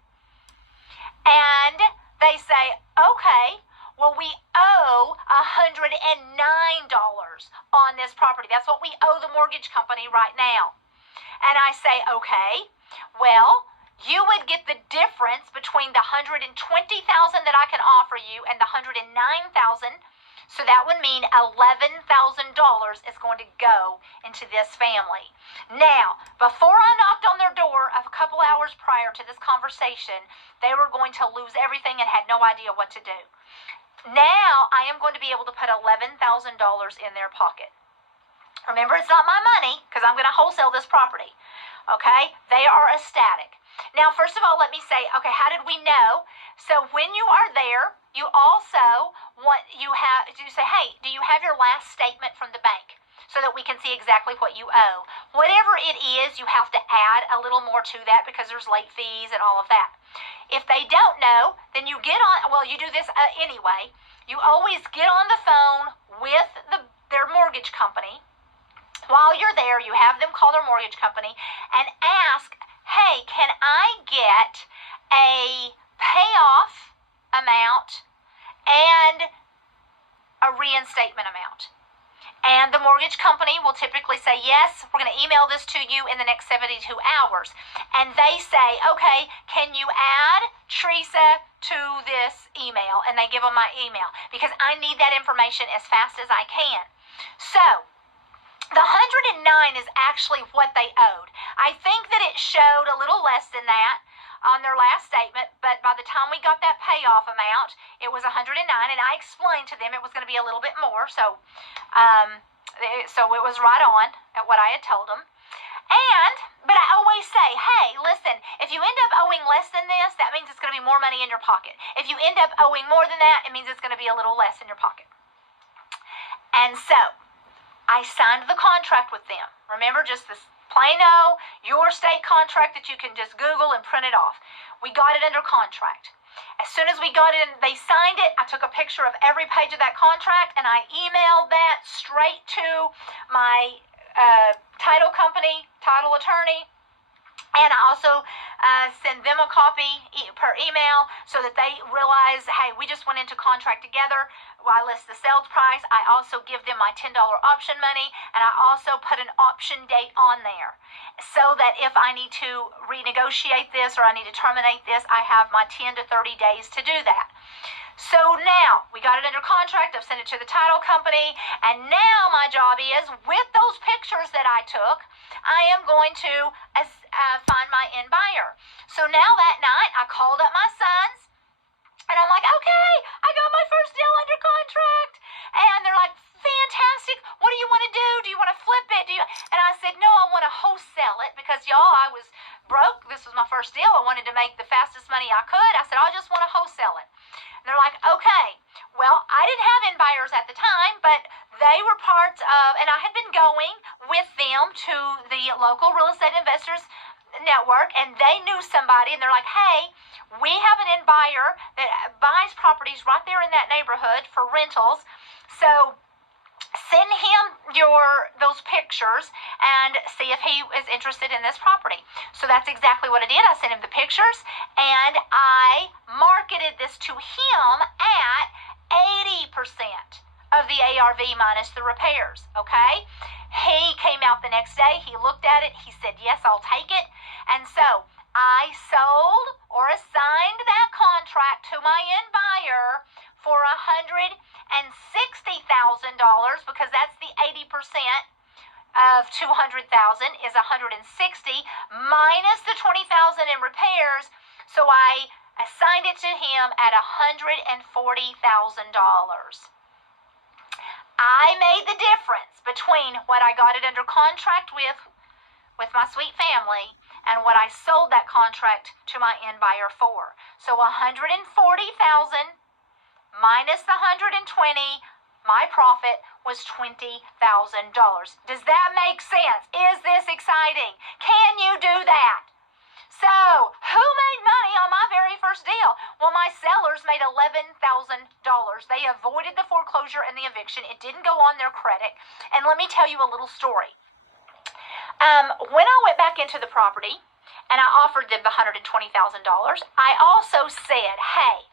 And they say, okay, well, we owe $109 on this property. That's what we owe the mortgage company right now. And I say, okay, well, you would get the difference between the $120,000 that I can offer you and the $109,000. So that would mean $11,000 is going to go into this family. Now, before I knocked on their door a couple hours prior to this conversation, they were going to lose everything and had no idea what to do. Now, I am going to be able to put $11,000 in their pocket. Remember, it's not my money because I'm going to wholesale this property. Okay? They are ecstatic. Now, first of all, let me say, okay, how did we know? So when you are there, you also say, hey, do you have your last statement from the bank so that we can see exactly what you owe? Whatever it is, you have to add a little more to that because there's late fees and all of that. If they don't know, then you get on, well, you do this anyway. You always get on the phone with their mortgage company, while you're there, you have them call their mortgage company and ask, hey, can I get a payoff amount and a reinstatement amount? And the mortgage company will typically say, yes, we're going to email this to you in the next 72 hours. And they say, okay, can you add Teresa to this email? And they give them my email because I need that information as fast as I can. So the 109 is actually what they owed. I think that it showed a little less than that on their last statement, but by the time we got that payoff amount, it was 109, and I explained to them it was going to be a little bit more, so it was right on at what I had told them. But I always say, hey, listen, if you end up owing less than this, that means it's going to be more money in your pocket. If you end up owing more than that, it means it's going to be a little less in your pocket. And so I signed the contract with them. Remember, just this plain old your state contract that you can just Google and print it off. We got it under contract. As soon as we got it, they signed it. I took a picture of every page of that contract and I emailed that straight to my title company, title attorney. And I also send them a copy per email so that they realize, hey, we just went into contract together. I list the sales price. I also give them my $10 option money, and I also put an option date on there so that if I need to renegotiate this or I need to terminate this, I have my 10 to 30 days to do that. So now, we got it under contract, I've sent it to the title company, and now my job is, with those pictures that I took, I am going to find my end buyer. So now that night, I called up my sons, and I'm like, okay, I got my first deal under contract. And they're like, fantastic, what do you want to do? Do you want to flip it? And I said, no, I want to wholesale it because, y'all, I was broke. This was my first deal. I wanted to make the fastest money I could. I said, I just want to wholesale it. And they're like, okay. Well, I didn't have end buyers at the time, but they were part of, and I had been going with them to the local real estate investors network, and they knew somebody, and they're like, hey, we have an end buyer that buys properties right there in that neighborhood for rentals. So send him those pictures and see if he is interested in this property. So that's exactly what I did. I sent him the pictures and I marketed this to him at 80% of the ARV minus the repairs, okay? He came out the next day, he looked at it, he said, yes, I'll take it. And so I sold or assigned that contract to my end buyer for $160,000 because that's the 80% of 200,000 is 160 minus the 20,000 in repairs. So I assigned it to him at $140,000. I made the difference between what I got it under contract with my sweet family and what I sold that contract to my end buyer for. So $140,000 minus the 120, my profit was $20,000. Does that make sense? Is this exciting? Can you do that? So, who made money on my very first deal? Well, my sellers made $11,000. They avoided the foreclosure and the eviction. It didn't go on their credit. And let me tell you a little story. When I went back into the property and I offered them the $120,000, I also said, hey,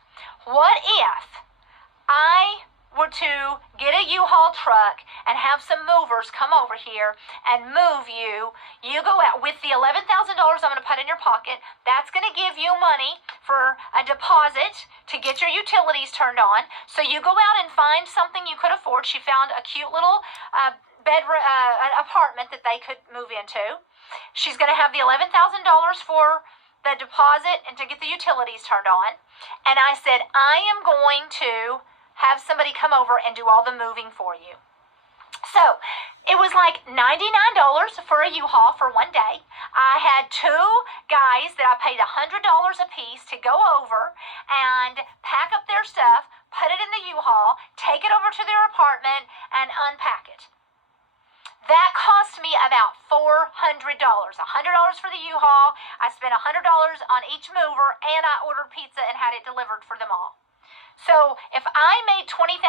what if I were to get a U-Haul truck and have some movers come over here and move you? You go out with the $11,000 I'm going to put in your pocket. That's going to give you money for a deposit to get your utilities turned on. So you go out and find something you could afford. She found a cute little an apartment that they could move into. She's going to have the $11,000 for the deposit and to get the utilities turned on. And I said, I am going to have somebody come over and do all the moving for you. So it was like $99 for a U-Haul for one day. I had two guys that I paid $100 a piece to go over and pack up their stuff, put it in the U-Haul, take it over to their apartment, and unpack it. That cost me about $400. $100 for the U-Haul. I spent $100 on each mover, and I ordered pizza and had it delivered for them all. So if I made $20,000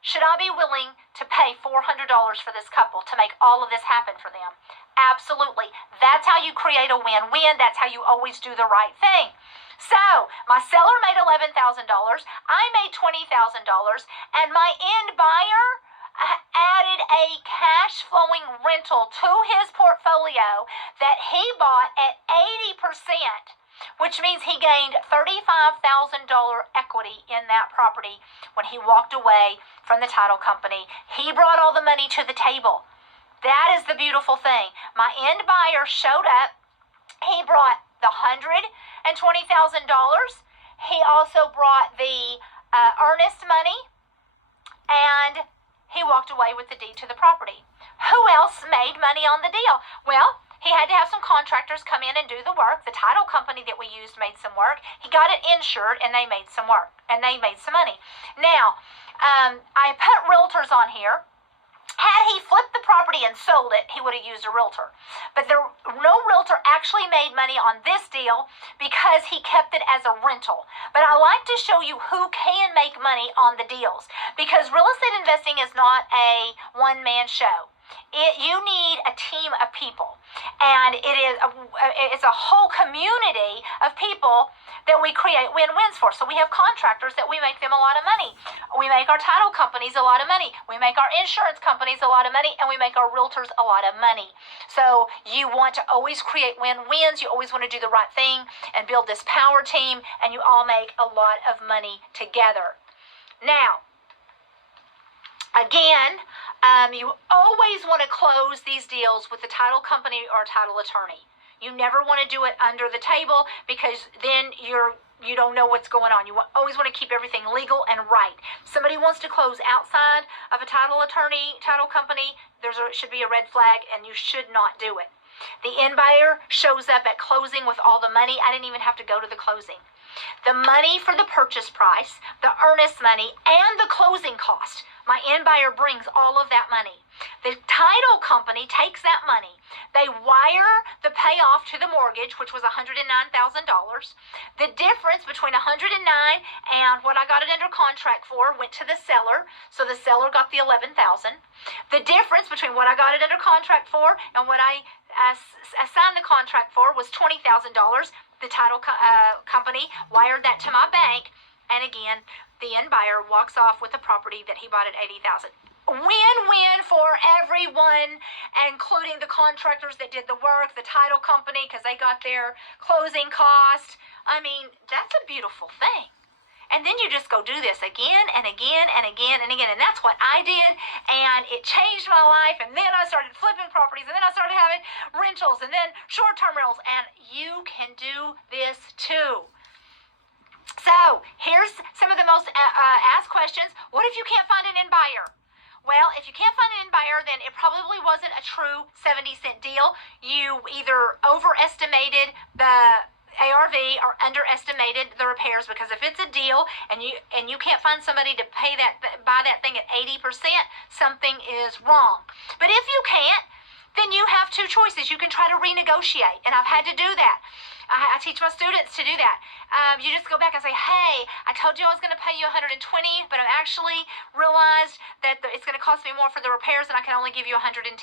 Should I be willing to pay $400 for this couple to make all of this happen for them? Absolutely. That's how you create a win-win. That's how you always do the right thing. So, my seller made $11,000, I made $20,000, and my end buyer added a cash flowing rental to his portfolio that he bought at 80%, which means he gained $35,000 equity in that property when he walked away from the title company. He brought all the money to the table. That is the beautiful thing. My end buyer showed up. He brought the $120,000. He also brought the earnest money, and he walked away with the deed to the property. Who else made money on the deal? Well, he had to have some contractors come in and do the work. The title company that we used made some work. He got it insured, and they made some work, and they made some money. Now, I put realtors on here. Had he flipped the property and sold it, he would have used a realtor. But no realtor actually made money on this deal because he kept it as a rental. But I like to show you who can make money on the deals, because real estate investing is not a one-man show. You need a team of people, and it's a whole community of people that we create win-wins for. So we have contractors that we make them a lot of money. We make our title companies a lot of money. We make our insurance companies a lot of money, and we make our realtors a lot of money. So you want to always create win-wins. You always want to do the right thing and build this power team, and you all make a lot of money together. Now, again, you always want to close these deals with the title company or title attorney. You never want to do it under the table, because then you don't know what's going on. You always want to keep everything legal and right. Somebody wants to close outside of a title attorney, title company, should be a red flag, and you should not do it. The end buyer shows up at closing with all the money. I didn't even have to go to the closing. The money for the purchase price, the earnest money, and the closing cost. My end buyer brings all of that money. The title company takes that money. They wire the payoff to the mortgage, which was $109,000. The difference between $109,000 and what I got it under contract for went to the seller, so the seller got the $11,000. The difference between what I got it under contract for and what I signed the contract for was $20,000. The title company wired that to my bank, and again, the end buyer walks off with the property that he bought at $80,000. Win-win for everyone, including the contractors that did the work, the title company, because they got their closing cost. I mean, that's a beautiful thing. And then you just go do this again and again and again and again. And that's what I did. And it changed my life. And then I started flipping properties. And then I started having rentals and then short-term rentals. And you can do this too. So here's some of the most asked questions. What if you can't find an end buyer? Well, if you can't find an end buyer, then it probably wasn't a true 70-cent deal. You either overestimated the ARV or underestimated the repairs, because if it's a deal and you can't find somebody to buy that thing at 80%, something is wrong. But if you can't, then you have two choices. You can try to renegotiate, and I've had to do that. I teach my students to do that. You just go back and say, hey, I told you I was going to pay you $120, but I actually realized that it's going to cost me more for the repairs, and I can only give you $110.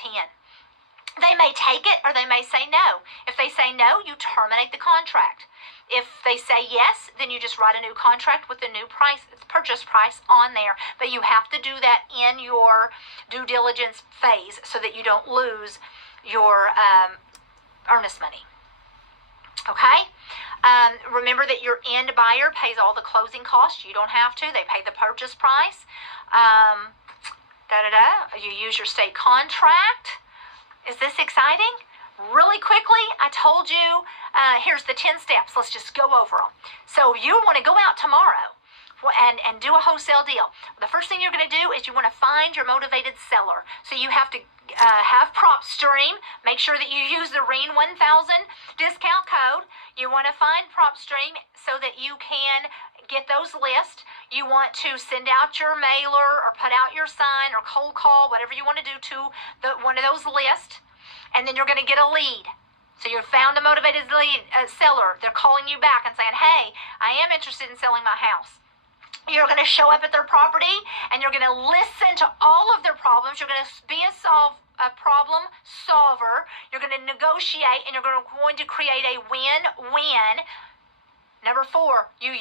They may take it, or they may say no. If they say no, you terminate the contract. If they say yes, then you just write a new contract with the new purchase price on there. But you have to do that in your due diligence phase so that you don't lose your earnest money. Okay? Remember that your end buyer pays all the closing costs. You don't have to. They pay the purchase price. You use your state contract. Is this exciting? Really quickly, I told you, here's the 10 steps. Let's just go over them. So you want to go out tomorrow and do a wholesale deal. The first thing you're going to do is you want to find your motivated seller. So you have to have PropStream. Make sure that you use the REAN 1000 discount code. You want to find PropStream so that you can get those lists. You want to send out your mailer or put out your sign or cold call, whatever you want to do to one of those lists. And then you're going to get a lead. So you've found a motivated lead seller. They're calling you back and saying, hey, I am interested in selling my house. You're going to show up at their property and you're going to listen to all of their problems. You're going to be a problem solver. You're going to negotiate and you're going to create a win-win. Number 4, you